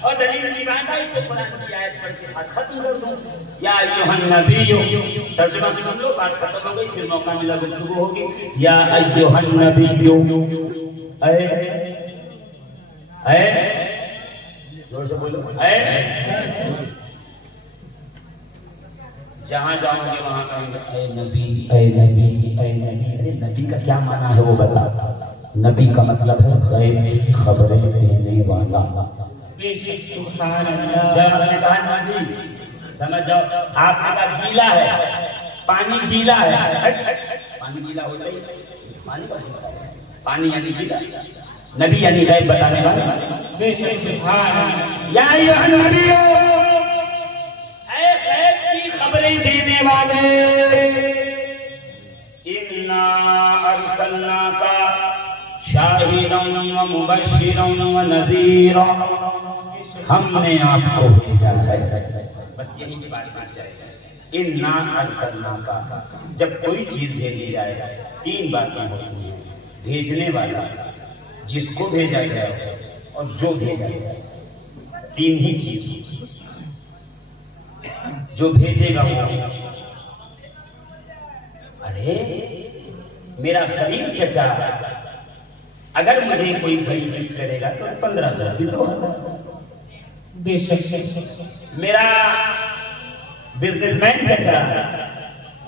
اور دلیل کی بات آئی تو قرآن کی آیت پڑھ کے بات ختم کر دوں. یا ایھا النبی، ترجمہ سن لو، بات ختم ہو گئی، پھر موقع ملا گفتگو ہوگی. یا ایھا النبی، اے زور سے بولو، اے جہاں جاؤں گے وہاں کہیں گے اے نبی اے نبی اے نبی. ارے نبی کا کیا معنی ہے وہ بتا. نبی کا مطلب ہے غیب کی خبریں دینے والا. سبحان اللہ. جب آپ نے کہا نبی، سمجھ جاؤ آپ نے کہا گیلا ہے، پانی گیلا ہے. پانی گیلا ہوتا ہی پانی یعنی گیلا. نبی یعنی غیب بتانے والا. بے شک سبحان اللہ. یا ایھا النبی، اے غیب کی خبریں دینے والے، انا ارسلناک شاہدا و مبشرا و نذیرا. ہم نے آپ کو بھیجا ہے. بس یہی کی بات مان جائے. انا ارسلناک، جب کوئی چیز بھیجی جائے تین باتیں ہوتی ہیں. بھیجنے والا، جس کو بھیجا جائے اور جو بھیجا جائے. تین ہی چیز. جو بھیجے گا وہ، ارے میرا غریب چچا اگر مجھے کوئی گھڑی گفٹ کرے گا تو 1500 کی 2000. بے شک میرا بزنس مین چچا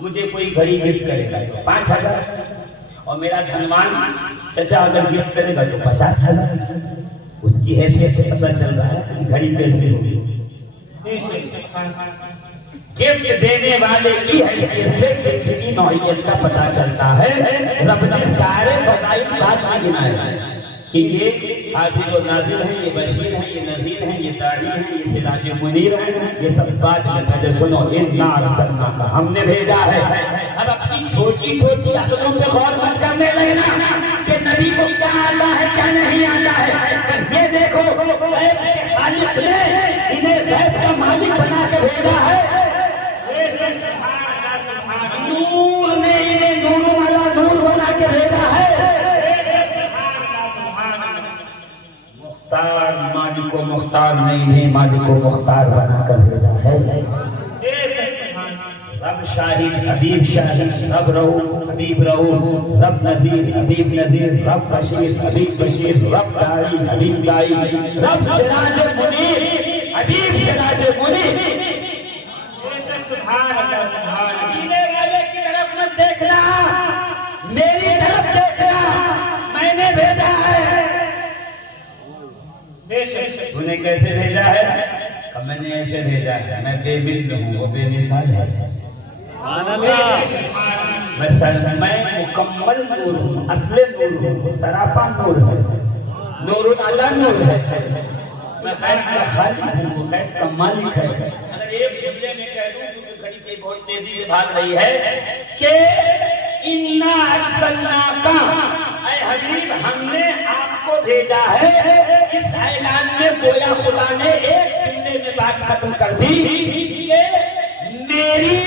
مجھے کوئی گھڑی گفٹ کرے گا تو 5000. اور میرا دھنوان چچا اگر گفٹ کرے گا تو 50,000. اس کی حیثیت سے پتہ چل رہا ہے کہ گھڑی کیسے ہوگی. بے شک سبحان اللہ. گفٹ دینے والے کی حیثیت سے گفٹ کی نوعیت کا پتہ چلتا ہے. رب نے سارے فضائل بات میں گنائے کہ یہ حاضر و ناظر ہیں، یہ بشیر ہیں، یہ نذیر ہیں، یہ داعی ہیں، یہ سراج منیر ہیں. یہ سب بات میں پہلے سنو. انا ارسلناک، ہم نے بھیجا ہے. اب اپنی چھوٹی چھوٹی عقلوں پہ غور مت کرنے لگنا کہ نبی کو کیا آتا ہے کیا نہیں آتا ہے. بس یہ دیکھو غیب کے خالق نے انہیں غیب کا مالک بنا کے بھیجا ہے. بے شک سبحان اللہ سبحان اللہ. نور نے انہیں نور والا نور بنا کے بھیجا ہے. بے شک سبحان اللہ سبحان اللہ. مختار مالک و مختار نے انہیں مالک و مختار بنا کر بھیجا ہے. بے شک سبحان اللہ. رب شاہد حبیب شاہد، رب رؤوف حبیب رؤوف، رب نذیر حبیب نذیر، رب بشیر حبیب بشیر، رب داعی حبیب داعی، رب سراج منیر حبیب سراج منیر. بے شک سبحان اللہ سبحان اللہ. مدینے والے کی طرف مت دیکھنا، میری طرف دیکھنا. میں نے بھیجا ہے. بے شک تو نے کیسے بھیجا ہے؟ کہ میں نے ایسے بھیجا ہے. میں بے مثل ہوں، وہ بے مثال ہے. میں مکمل نور ہوں، اصل نور ہوں، سراپا نور ہے. نور اللہ نور ہے. میں خیر کا خالق ہوں، وہ خیر کا مالک ہے. اگر ایک جملے میں کہہ دوں کیونکہ گھڑی پہ بہت تیزی سے بھاگ رہی ہے کہ انا ارسلناک، اے حبیب ہم نے آپ کو بھیجا ہے. اس اعلان میں گویا خدا نے ایک جملے میں بات ختم کر دی کہ میری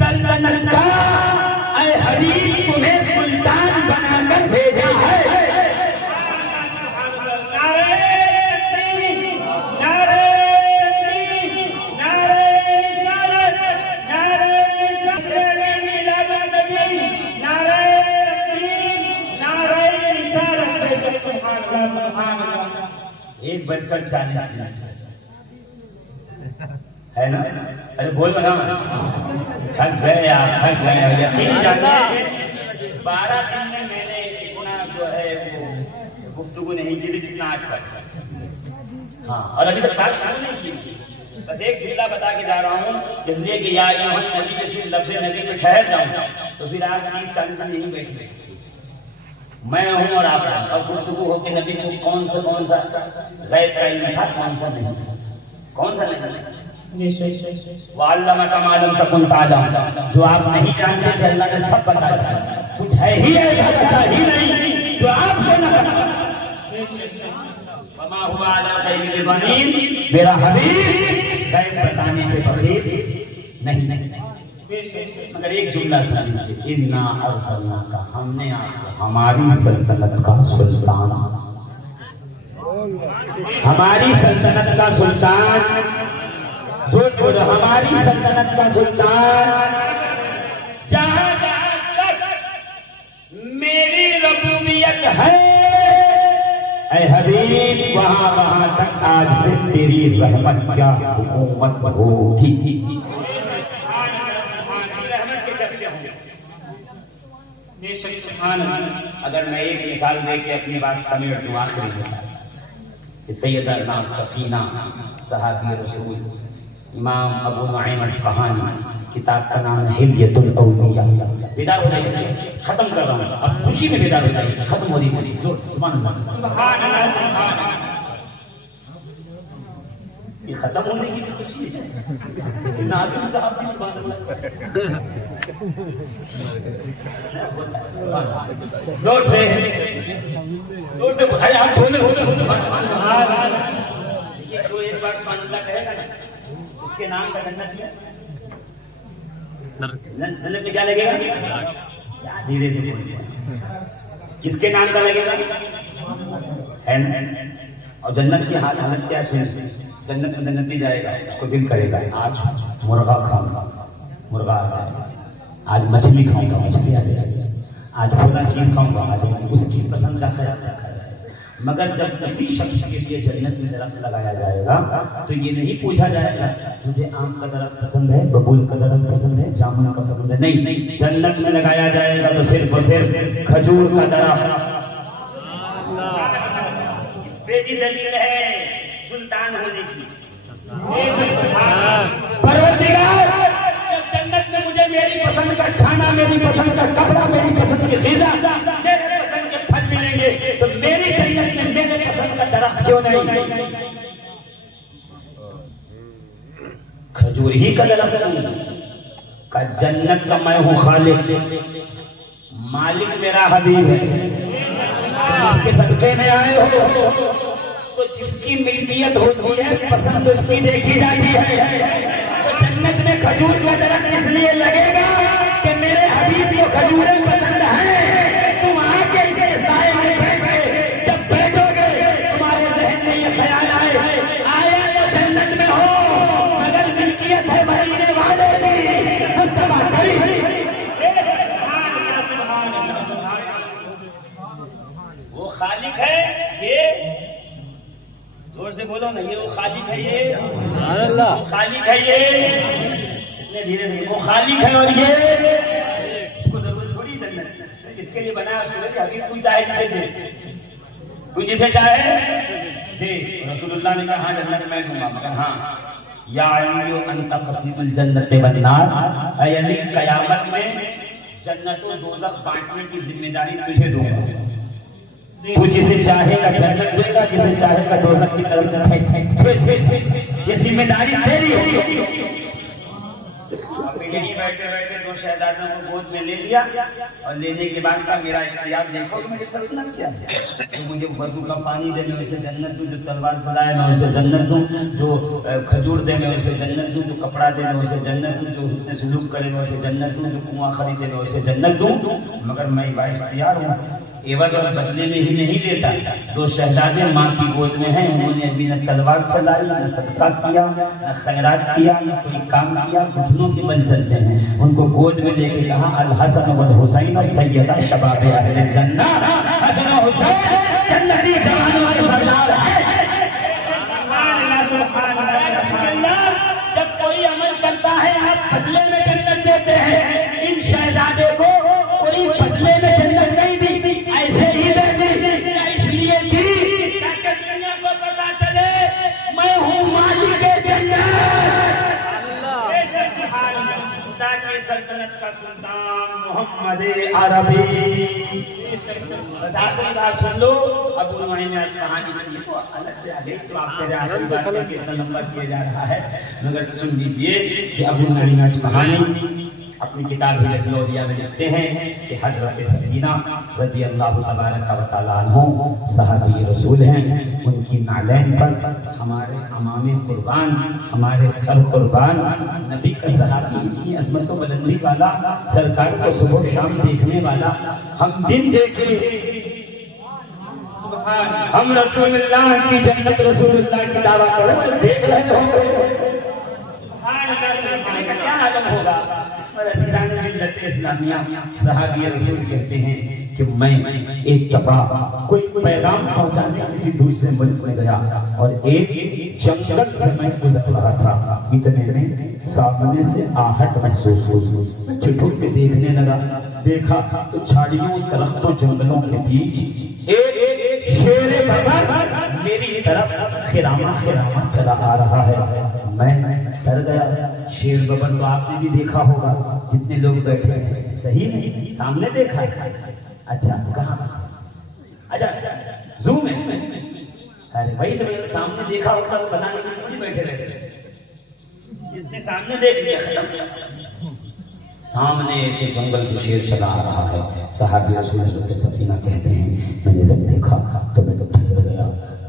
سلطنت کا اے حبیب تمہیں سلطان بنا کر بھیجا ہے. ایک 1:40 ہے نا. ارے بول لگا تھک گئے آپ، تھک گئے. یقین جانے 12 دن میں نے اتنا جو ہے وہ گفتگو نہیں کی جتنا آج کل. ہاں، اور ابھی تک بات شروع نہیں کی. بس ایک جملہ بتا کے جا رہا ہوں اس لیے کہ یا ایھا النبی کے صرف لفظ نبی پہ ٹھہر جاؤں تو پھر آپ 30 سال نہیں بیٹھے. میں ہوں اور آپ ہیں، اور گفتگو ہو کہ نبی کو کون سا غیب کا علم تھا، کون سا نہیں تھا، کون سا نہیں. وَعَلَّمَكَ مَا لَمْ تَكُنْ تَعْلَمُ، جو آپ نہیں جانتے تھے اللہ نے سب بتایا. کچھ ہے ہی ایسا بچا ہی نہیں جو آپ کو نہ پتا. وَمَا هُوَ عَلَى الْغَيْبِ بِضَنِينٍ، میرا حبیب غیب بتانے پہ بخیل نہیں. مگر ایک جملہ سنیے، انا ارسلناک، ہم نے آپ کو ہماری سلطنت کا سلطان ہماری سلطنت کا سلطان، ہماری سلطنت کا سلطان، جہاں جہاں تک میری ربوبیت ہے اے حبیب وہاں وہاں تک آج سے تیری رحمت کیا حکومت ہوگی۔ رحمت کے چرچے ہوں گے۔ بے شک سبحان اللہ۔ اگر میں ایک مثال دے کے اپنی بات سمیٹ دوں، آخری مثال کہ سیدنا سفینہ صحابی رسول امام ابو نعیم اصفہانی، کتاب کا نام ہے ہلیۃ الاولیاء۔ بیدار ہو جائیے، ختم کر رہا ہوں، اب خوشی میں بیدار ہو جائیے، ختم ہو رہی میری زور سے، سبحان اللہ سبحان اللہ سبحان اللہ۔ یہ ختم ہونے کی بھی خوشی ہے، ناظم صاحب بھی سبحان اللہ، زور سے زور سے آپ بولے جو ایک بار سبحان اللہ کہے گا نا، اس کے نام کا جنت کیا جنت میں کیا لگے گا؟ کیا دھیرے سے بولے، کس کے نام کا لگے گا؟ ہے نا؟ اور جنت کی حالت کیا سن، جنت میں جنتی جائے گا، اس کو دل کرے گا آج مرغا کھاؤں گا، مرغا آ جائے گا، آج مچھلی کھاؤں گا، مچھلی آ جائے گی، آج فلاں چیز کھاؤں گا، آج اس کی پسند کا خیال رکھا جائے گا۔ مگر جب کسی شخص کے لیے جنت میں درخت لگایا جائے گا تو یہ نہیں پوچھا جائے گا تجھے آم کا درخت پسند ہے، ببول کا درخت پسند ہے، جامن کا پسند ہے، نہیں، جنت میں لگایا جائے گا تو صرف اور صرف کھجور کا درخت۔ اس پہ بھی دلیل ہے سلطان ہونے کی۔ پروردگار جب جنت میں مجھے میری پسند کا کھانا، میری پسند کا کپڑا، میری پسند کی غذا، میرے پسند کے پھل ملیں گے تو میری جنت میں میرے پسند کا درخت کیوں نہیں؟ کھجور ہی کا درخت کا جنت کا میں ہوں خالق، مالک میرا حبیب ہے، اس کے صدقے میں آئے ہو تو جس کی ملکیت ہوتی ہے پسند اس کی دیکھی جاتی ہے۔ تو جنت میں کھجور کا درخت اس لیے لگے گا کہ میرے حبیب کو کھجوریں پسند ہیں، تم آ کے اس کے سائے میں بیٹھے، جب بیٹھو گے تمہارے ذہن میں یہ خیال آیا تو جنت میں ہو مگر ملکیت ہے مدینے والے کی، مصطفیٰ کریم۔ وہ خالق ہے، یہ زور سے بولو نا، یہ وہ خالق ہے، یہ وہ خالق ہے، یہ اتنے دھیرے سے، وہ خالق ہے اور یہ اس کو ضرورت تھوڑی جنت کی، جس کے لیے بنا ہے اس کو کہ حبیب تو چاہے جسے دے، تو جسے چاہے دے۔ رسول اللہ نے کہا ہاں جنت میں دوں گا، مگر ہاں یا علی انت قسیم الجنت والنار، اے علی قیامت میں جنت و دوزخ بانٹنے کی ذمہ داری تجھے دوں گا، تو جسے چاہے گا جنت دے گا، جسے چاہے گا دوزخ کی طرف بھیج دے گا، یہ ذمہ داری تیری ہوگی۔ اب یہی بیٹھے بیٹھے دو شہزادوں کو گود میں لے لیا اور لینے کے بعد کا میرا اختیار دیکھو کہ میری سلطنت کیا ہے، تو مجھے وضو کا پانی دے میں اسے جنت دوں، جو تلوار چلائے میں اسے جنت دوں، جو کھجور دے میں اسے جنت دوں، جو کپڑا دے میں اسے جنت دوں، جو حسن سلوک کرے میں اسے جنت دوں، جو کنواں خریدے میں اسے جنت دوں، مگر میں با اختیار ہوں، عوض اور بدلے میں ہی نہیں دیتا۔ دو شہزادے ماں کی گود میں ہیں، انہوں نے ابھی نہ تلوار چلائی، نہ صدقہ کیا، نہ خیرات کیا، نہ کوئی کام کیا، گھٹنوں کے بل چلتے ہیں۔ ان کو گود میں لے کے کہا الحسن والحسین سیدہ شباب اہل جنہ، حسن و حسین جنتی جوانوں کے سردار ہیں۔ جب کوئی عمل کرتا ہے آپ بدلے میں جنت دیتے ہیں، ان شہزادے کو کوئی بدلے میں جنت نہیں دی، ایسے ہی دے دی، اس لیے دی تاکہ دنیا کو پتا چلے میں ہوں مالک جنت، خدا کی سلطنت کا سلطان محمد عربی۔ بس آخری بات سن لو، ابو نعیم اصفہانی کی یہ تو الگ سے آ گئی، تو آپ تیرے آخری بات کر کے اتنا لمبا کیا جا رہا ہے، مگر سن لیجئے کہ ابو نعیم اصفہانی اپنی کتاب ہلیۃ الاولیاء میں لکھتے ہیں کہ حضرت سفینہ رضی اللہ تبارک و تعالیٰ عنہ صحابی رسول ہیں، ان کی نالین پر ہمارے امام قربان، ہمارے سر قربان، نبی کا صحابی، اتنی عظمت و بلندی والا، سرکار کو صبح و شام دیکھنے والا، ہم دن دیکھے ہم رسول اللہ کی جنت رسول اللہ کی دعویٰ کرو دیکھ رہے ہو کیا عالم ہوگا. اور عزیزان ملت اسلامیہ صحابی رسول کہتے ہیں کہ میں ایک دفعہ کوئی پیغام پہنچانے کسی دوسرے ملک میں گیا اور ایک جنگل سے میں گزر رہا تھا. اتنے میں سامنے سے آہٹ محسوس ہوئی. میں چھٹک کے دیکھنے لگا. دیکھا تو جھاڑیوں درختوں جنگلوں کے بیچ ایک شیر ببر میری طرف خرامہ خرامہ چلا آ رہا ہے. میں ڈر گیا. شیر ببر تو آپ نے بھی دیکھا ہوگا جتنے لوگ بیٹھے ہیں. صحیح نہیں سامنے دیکھا ہے. اچھا کہاں؟ اچھا زو میں. ارے بھائی تو میرے سامنے دیکھا ہوتا تو بنانے کے لیے نہیں بیٹھے رہتے. جس نے سامنے دیکھ لیا ختم. سامنے سے جنگل سے شیر چلا آ رہا ہے. صحابی رسول اللہ کے سفینہ کہتے ہیں میں نے جب دیکھا تو میں تو ٹھہر گیا.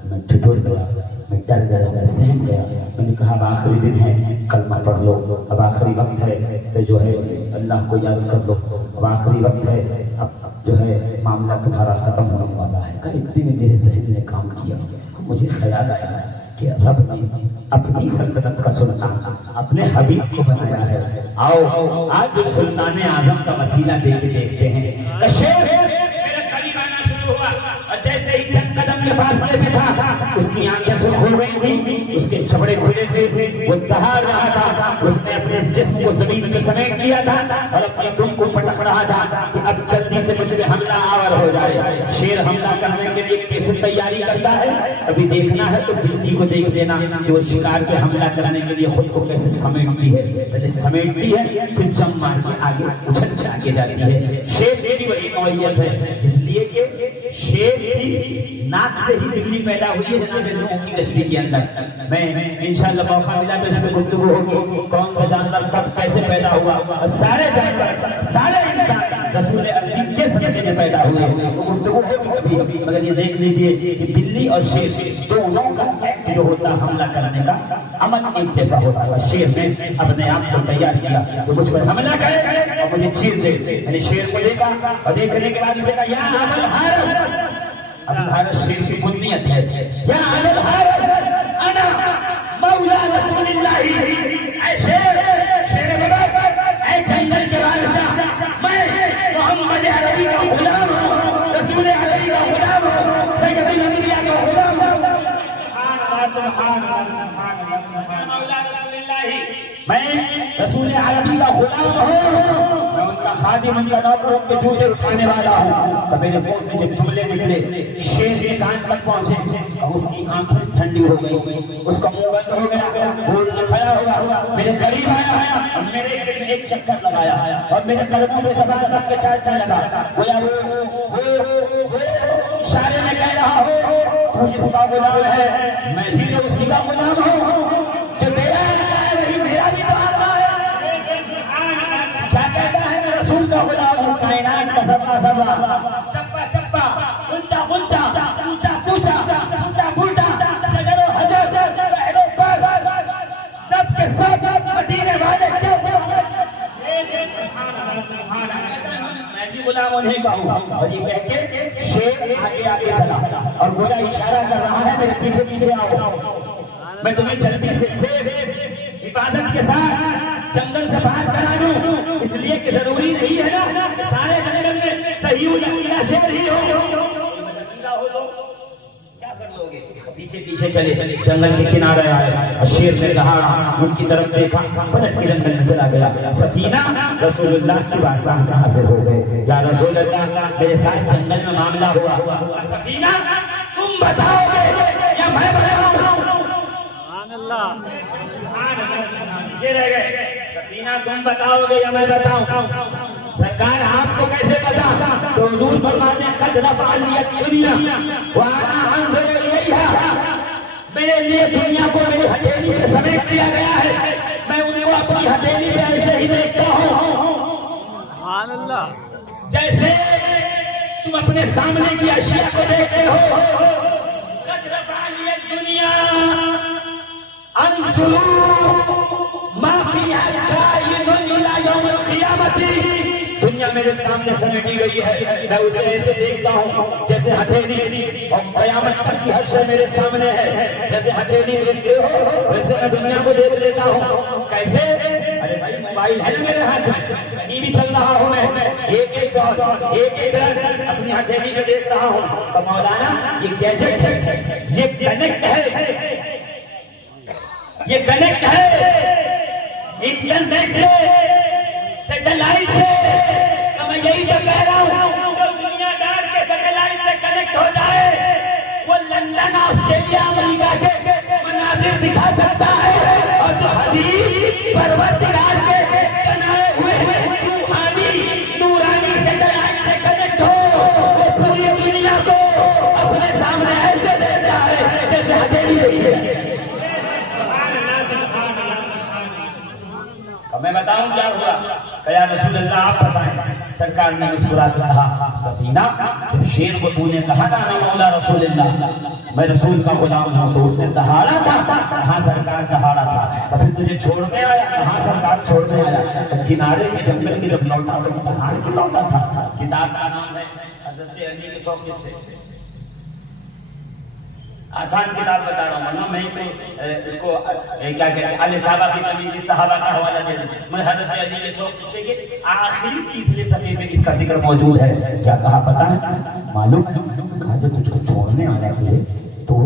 میں ٹھٹر گیا. میں ڈر گیا. میں سہم گیا. میں نے کہا اب آخری دن ہے کلمہ پڑھ لو. اب آخری وقت ہے تو جو ہے اللہ کو یاد کر لو. اب آخری وقت ہے. اب جو ہے معاملہ تمہارا ختم ہونے والا ہے. کئی اتنے میں میرے ذہن نے کام کیا. مجھے خیال آیا کہ رب نے اپنی سلطنت کا سلطان اپنے حبیب کو بنایا ہے. آؤ آج جو سلطان اعظم کا وسیلہ دیکھتے ہیں. شیر میرے قریب آنا شروع ہوا اور جیسے ہی چند قدم کے فاصلے پہ تھا اس کی آنکھیں سرخ ہو گئی تھی. اس کے چمڑے کھلے تھے. وہ دہا رہا تھا. اس نے اپنے جسم کو زمین پہ سمیٹ لیا تھا اور اپنی دم کو پٹک رہا تھا کہ اب جلدی سے مجھ پہ حملہ آور ہو جائے. شیر حملہ کرنے کے لیے کیسے تیاری کرتا ہے ابھی دیکھنا ہے تو بلی کو دیکھ دینا کہ وہ شکار پہ حملہ کرنے کے لیے خود کو کیسے سمیٹتی ہے. پہلے سمیٹتی ہے پھر جم مار کے آگے اچھل کے آگے جاتی ہے. شیر کی وہی نوعیت ہے. اس لیے کہ شیر کی ناک سے ہی بلی پیدا ہوئی ہے جناب نوح کی کشتی کے اندر. میں انشاءاللہ موقع ملا تو اس پہ گفتگو ہوگی کون سا جانور کب کیسے پیدا ہوا. سارے جانور سارے انسان رسول اکرم کے صدقے میں پیدا ہوئے. وہ گفتگو ہوگی کبھی. مگر یہ دیکھ لیجئے کہ بلی اور شیر دونوں کا ایکٹ جو ہوتا حملہ کرنے کا عمل ایک جیسا ہوتا ہے. شیر نے اپنے آپ کو تیار کیا کہ مجھ پر حملہ کرے اور مجھے چیر دے. یعنی شیر کو دیکھا اور دیکھنے کے بعد اسے کہا یا ابا الحارث. ابو الحارث شیر کی کنیت ہے. یا ابا الحارث انا مولا رسول اللہ. اے شیر بابا اے جنگل کے بادشاہ میں محمد عربی کا غلام ہوں. رسول عربی کا غلام ہوں. سید الانبیاء کا غلام ہوں. مولا رسول اللہ میں رسول عربی کا غلام ہوں. میں ان کا خادم ان کا نوکر ان کے جوتے اٹھانے والا ہوں. تو میرے منہ سے جب جملے نکلے شیر کے کان تک پہنچے اور اس کی آنکھیں ٹھنڈی ہو گئی. اس کا منہ بند ہو گیا. بھول کے کھڑا ہوا. میرے قریب آیا اور میرے قریب ایک چکر لگایا اور میرے قدموں پہ زبان رکھ کے چاٹنے لگا. گویا وہ اشارے میں کہہ رہا ہو تو جس کا غلام ہے میں بھی تو اسی کا غلام ہوں. جو تیرا ہے وہی میرا بھی غلام ہے. کیا کہتا ہے میں رسول کا غلام ہوں. کائنات کا سب کا سب چپا چپا اونچا اونچا اونچا کوچا اونچا بوٹا شجر و حجر بحر و بر سب کے سب مدینے والے کیوں میں بھی غلام انہیں کا ہوں. اور یہ کہہ کے شیر آگے آگے چلا اور گویا اشارہ کر رہا ہے میرے پیچھے پیچھے آؤ. میں تمہیں جلدی سے حفاظت کے ساتھ جنگل سے باہر کرا دوں. اس لیے کہ ضروری نہیں ہے نا سارے جنگل میں صحیح یا شیر ہی ہو. کیا کر لو گے. پیچھے پیچھے چلے جنگل کے کنارے آئے اور شیر نے کہا ان کی طرف دیکھا پلٹ کے جنگل میں چلا گیا. سفینہ رسول اللہ کی بارگاہ میں حاضر ہو گئے. یا رسول اللہ میرے ساتھ جنگل میں معاملہ ہوا. سفینہ تم بتاؤ گے یا میں بتاؤں. سبحان اللہ. پیچھے رہ گئے. سفینہ تم بتاؤ گے یا میں بتاؤں. سرکار آپ کو کیسے پتا. تو حضور فرماتے ہیں قد رفع لی الدنیا وانا انظر الیہا. میرے لیے دنیا کو میری ہتھیلی پہ سمیٹ دیا گیا ہے. میں ان کو اپنی ہتھیلی پہ ایسے ہی دیکھتا ہوں سبحان اللہ. جیسے تم اپنے سامنے کی اشیاء کو دیکھتے ہو. قد رفع لی الدنیا انظر ما فیہا کائن الی یوم القیامت. دنیا میں میرے سامنے سمیٹی گئی ہے، میں اسے ایسے دیکھتا ہوں جیسے ہتھیلی، اور قیامت تک کی ہر شے میرے سامنے ہے، جیسے ہتھیلی دیکھتے ہو ویسے میں دنیا کو دیکھ لیتا ہوں۔ کیسے؟ ارے بھائی موبائل ہے نا میرے ہاتھ میں، کہیں بھی چل رہا ہوں میں، ایک ایک دور ایک ایک رنگ اپنی ہتھیلی میں دیکھ رہا ہوں۔ تو مولانا یہ گیجٹ ہے، یہ کنیکٹ ہے، یہ کنیکٹ ہے انٹرنیٹ سے، سیٹلائٹ سے۔ تو میں یہی تو کہہ رہا ہوں، جو دنیا دار کے سیٹلائٹ سے کنیکٹ ہو جائے وہ لندن، آسٹریلیا، امریکہ کے مناظر دکھا سکتا ہے، اور جو حدیث پروردگار کے بنائے ہوئے روحانی نورانی سیٹلائٹ سے کنیکٹ ہو، وہ پوری دنیا کو اپنے سامنے ایسے دیتا ہے جیسے ہتھیلی دیکھی ہے۔ میں بتاؤں کیا ہوا کہ یا رسول اللہ آپ بتائیں۔ سرکار نے مسکرا کے کہا سفینہ، جب شیر کو تو نے کہا نا مولا رسول اللہ میں رسول کا غلام ہوں، تو اس نے دہاڑا تھا، کہاں سرکار دہاڑا تھا، اور پھر تجھے چھوڑنے آیا، کہاں سرکار چھوڑنے آیا، کنارے کے جنگل میں جب لوٹا تو دہاڑ کے لوٹا تھا۔ کتاب کا نام ہے حضرت علی کے 100 قصے۔ آسان کتاب بتا رہا ہوں نا میں، تو اس کو کیا کہتے ہیں علی صحابہ کی تمیز صحابہ کا حوالہ دے دوں۔ میں حضرت علی کے 100 قصے کے آخری تیسرے صفحے میں اس کا ذکر موجود ہے۔ کیا کہا پتہ ہے؟ معلوم ہے؟ کہا جو تجھ کو چھوڑنے آیا تجھے تو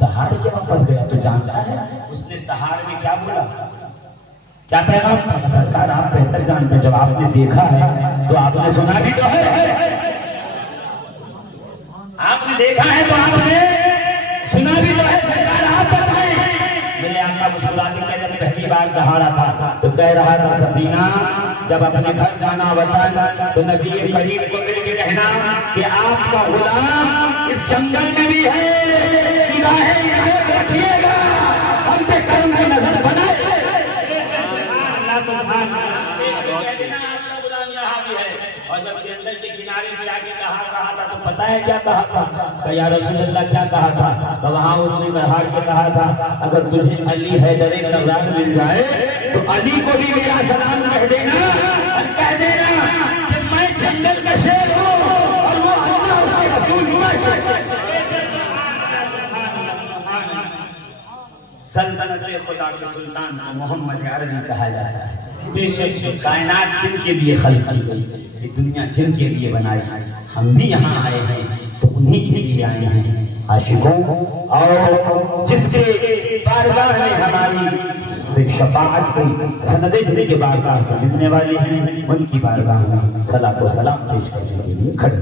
دہاڑ کے واپس گیا، تو جانتا ہے اس نے دہاڑ میں کیا بولا، کیا پیغام تھا؟ سرکار آپ بہتر جانتے ہیں، جب آپ نے دیکھا ہے تو آپ نے سنا بھی تو ہے، آپ نے دیکھا ہے تو آپ نے سنا بھی تو ہے۔ سرکار آپ بتائیں۔ میرے آقا مسکرا کے کہتے جب پہلی بار دہاڑا تھا تو کہہ رہا تھا سفینہ جب اپنے گھر جانا وطن تو نبی کریم کو مل کے کہنا کہ آپ کا غلام اس جنگل میں بھی ہے، نگاہیں یہاں رکھیے گا، ہم پہ کرم کی نظر بنائے۔ اور جب جنگل کے کنارے پہ آ کے کہا رہا تھا تو پتہ ہے کیا کہا تھا کہ یا رسول اللہ کیا کہا تھا؟ تو وہاں اس نے بہار کے کہا تھا اگر تجھے علی حیدر کرار مل جائے تو علی کو بھی میرا سلام کہہ دینا، اور کہہ دینا کہ میں جنگل کا شیر ہوں اور وہ اللہ اس کے رسول سلطنت خدا کے سلطان کو محمد عربی کہا جاتا ہے۔ کائنات جن کے لیے خلق کی گئی، یہ دنیا جن کے لیے بنائی، ہم بھی یہاں آئے ہیں تو انہی کے لیے آئے ہیں عاشقوں، اور جس کے بارگاہ میں ہماری شفاعت کی سندیں جن کے بارگاہ سے ملنے والے ہیں، ان کی بارگاہ میں صلاۃ و سلام پیش کرنے کے لیے کھڑے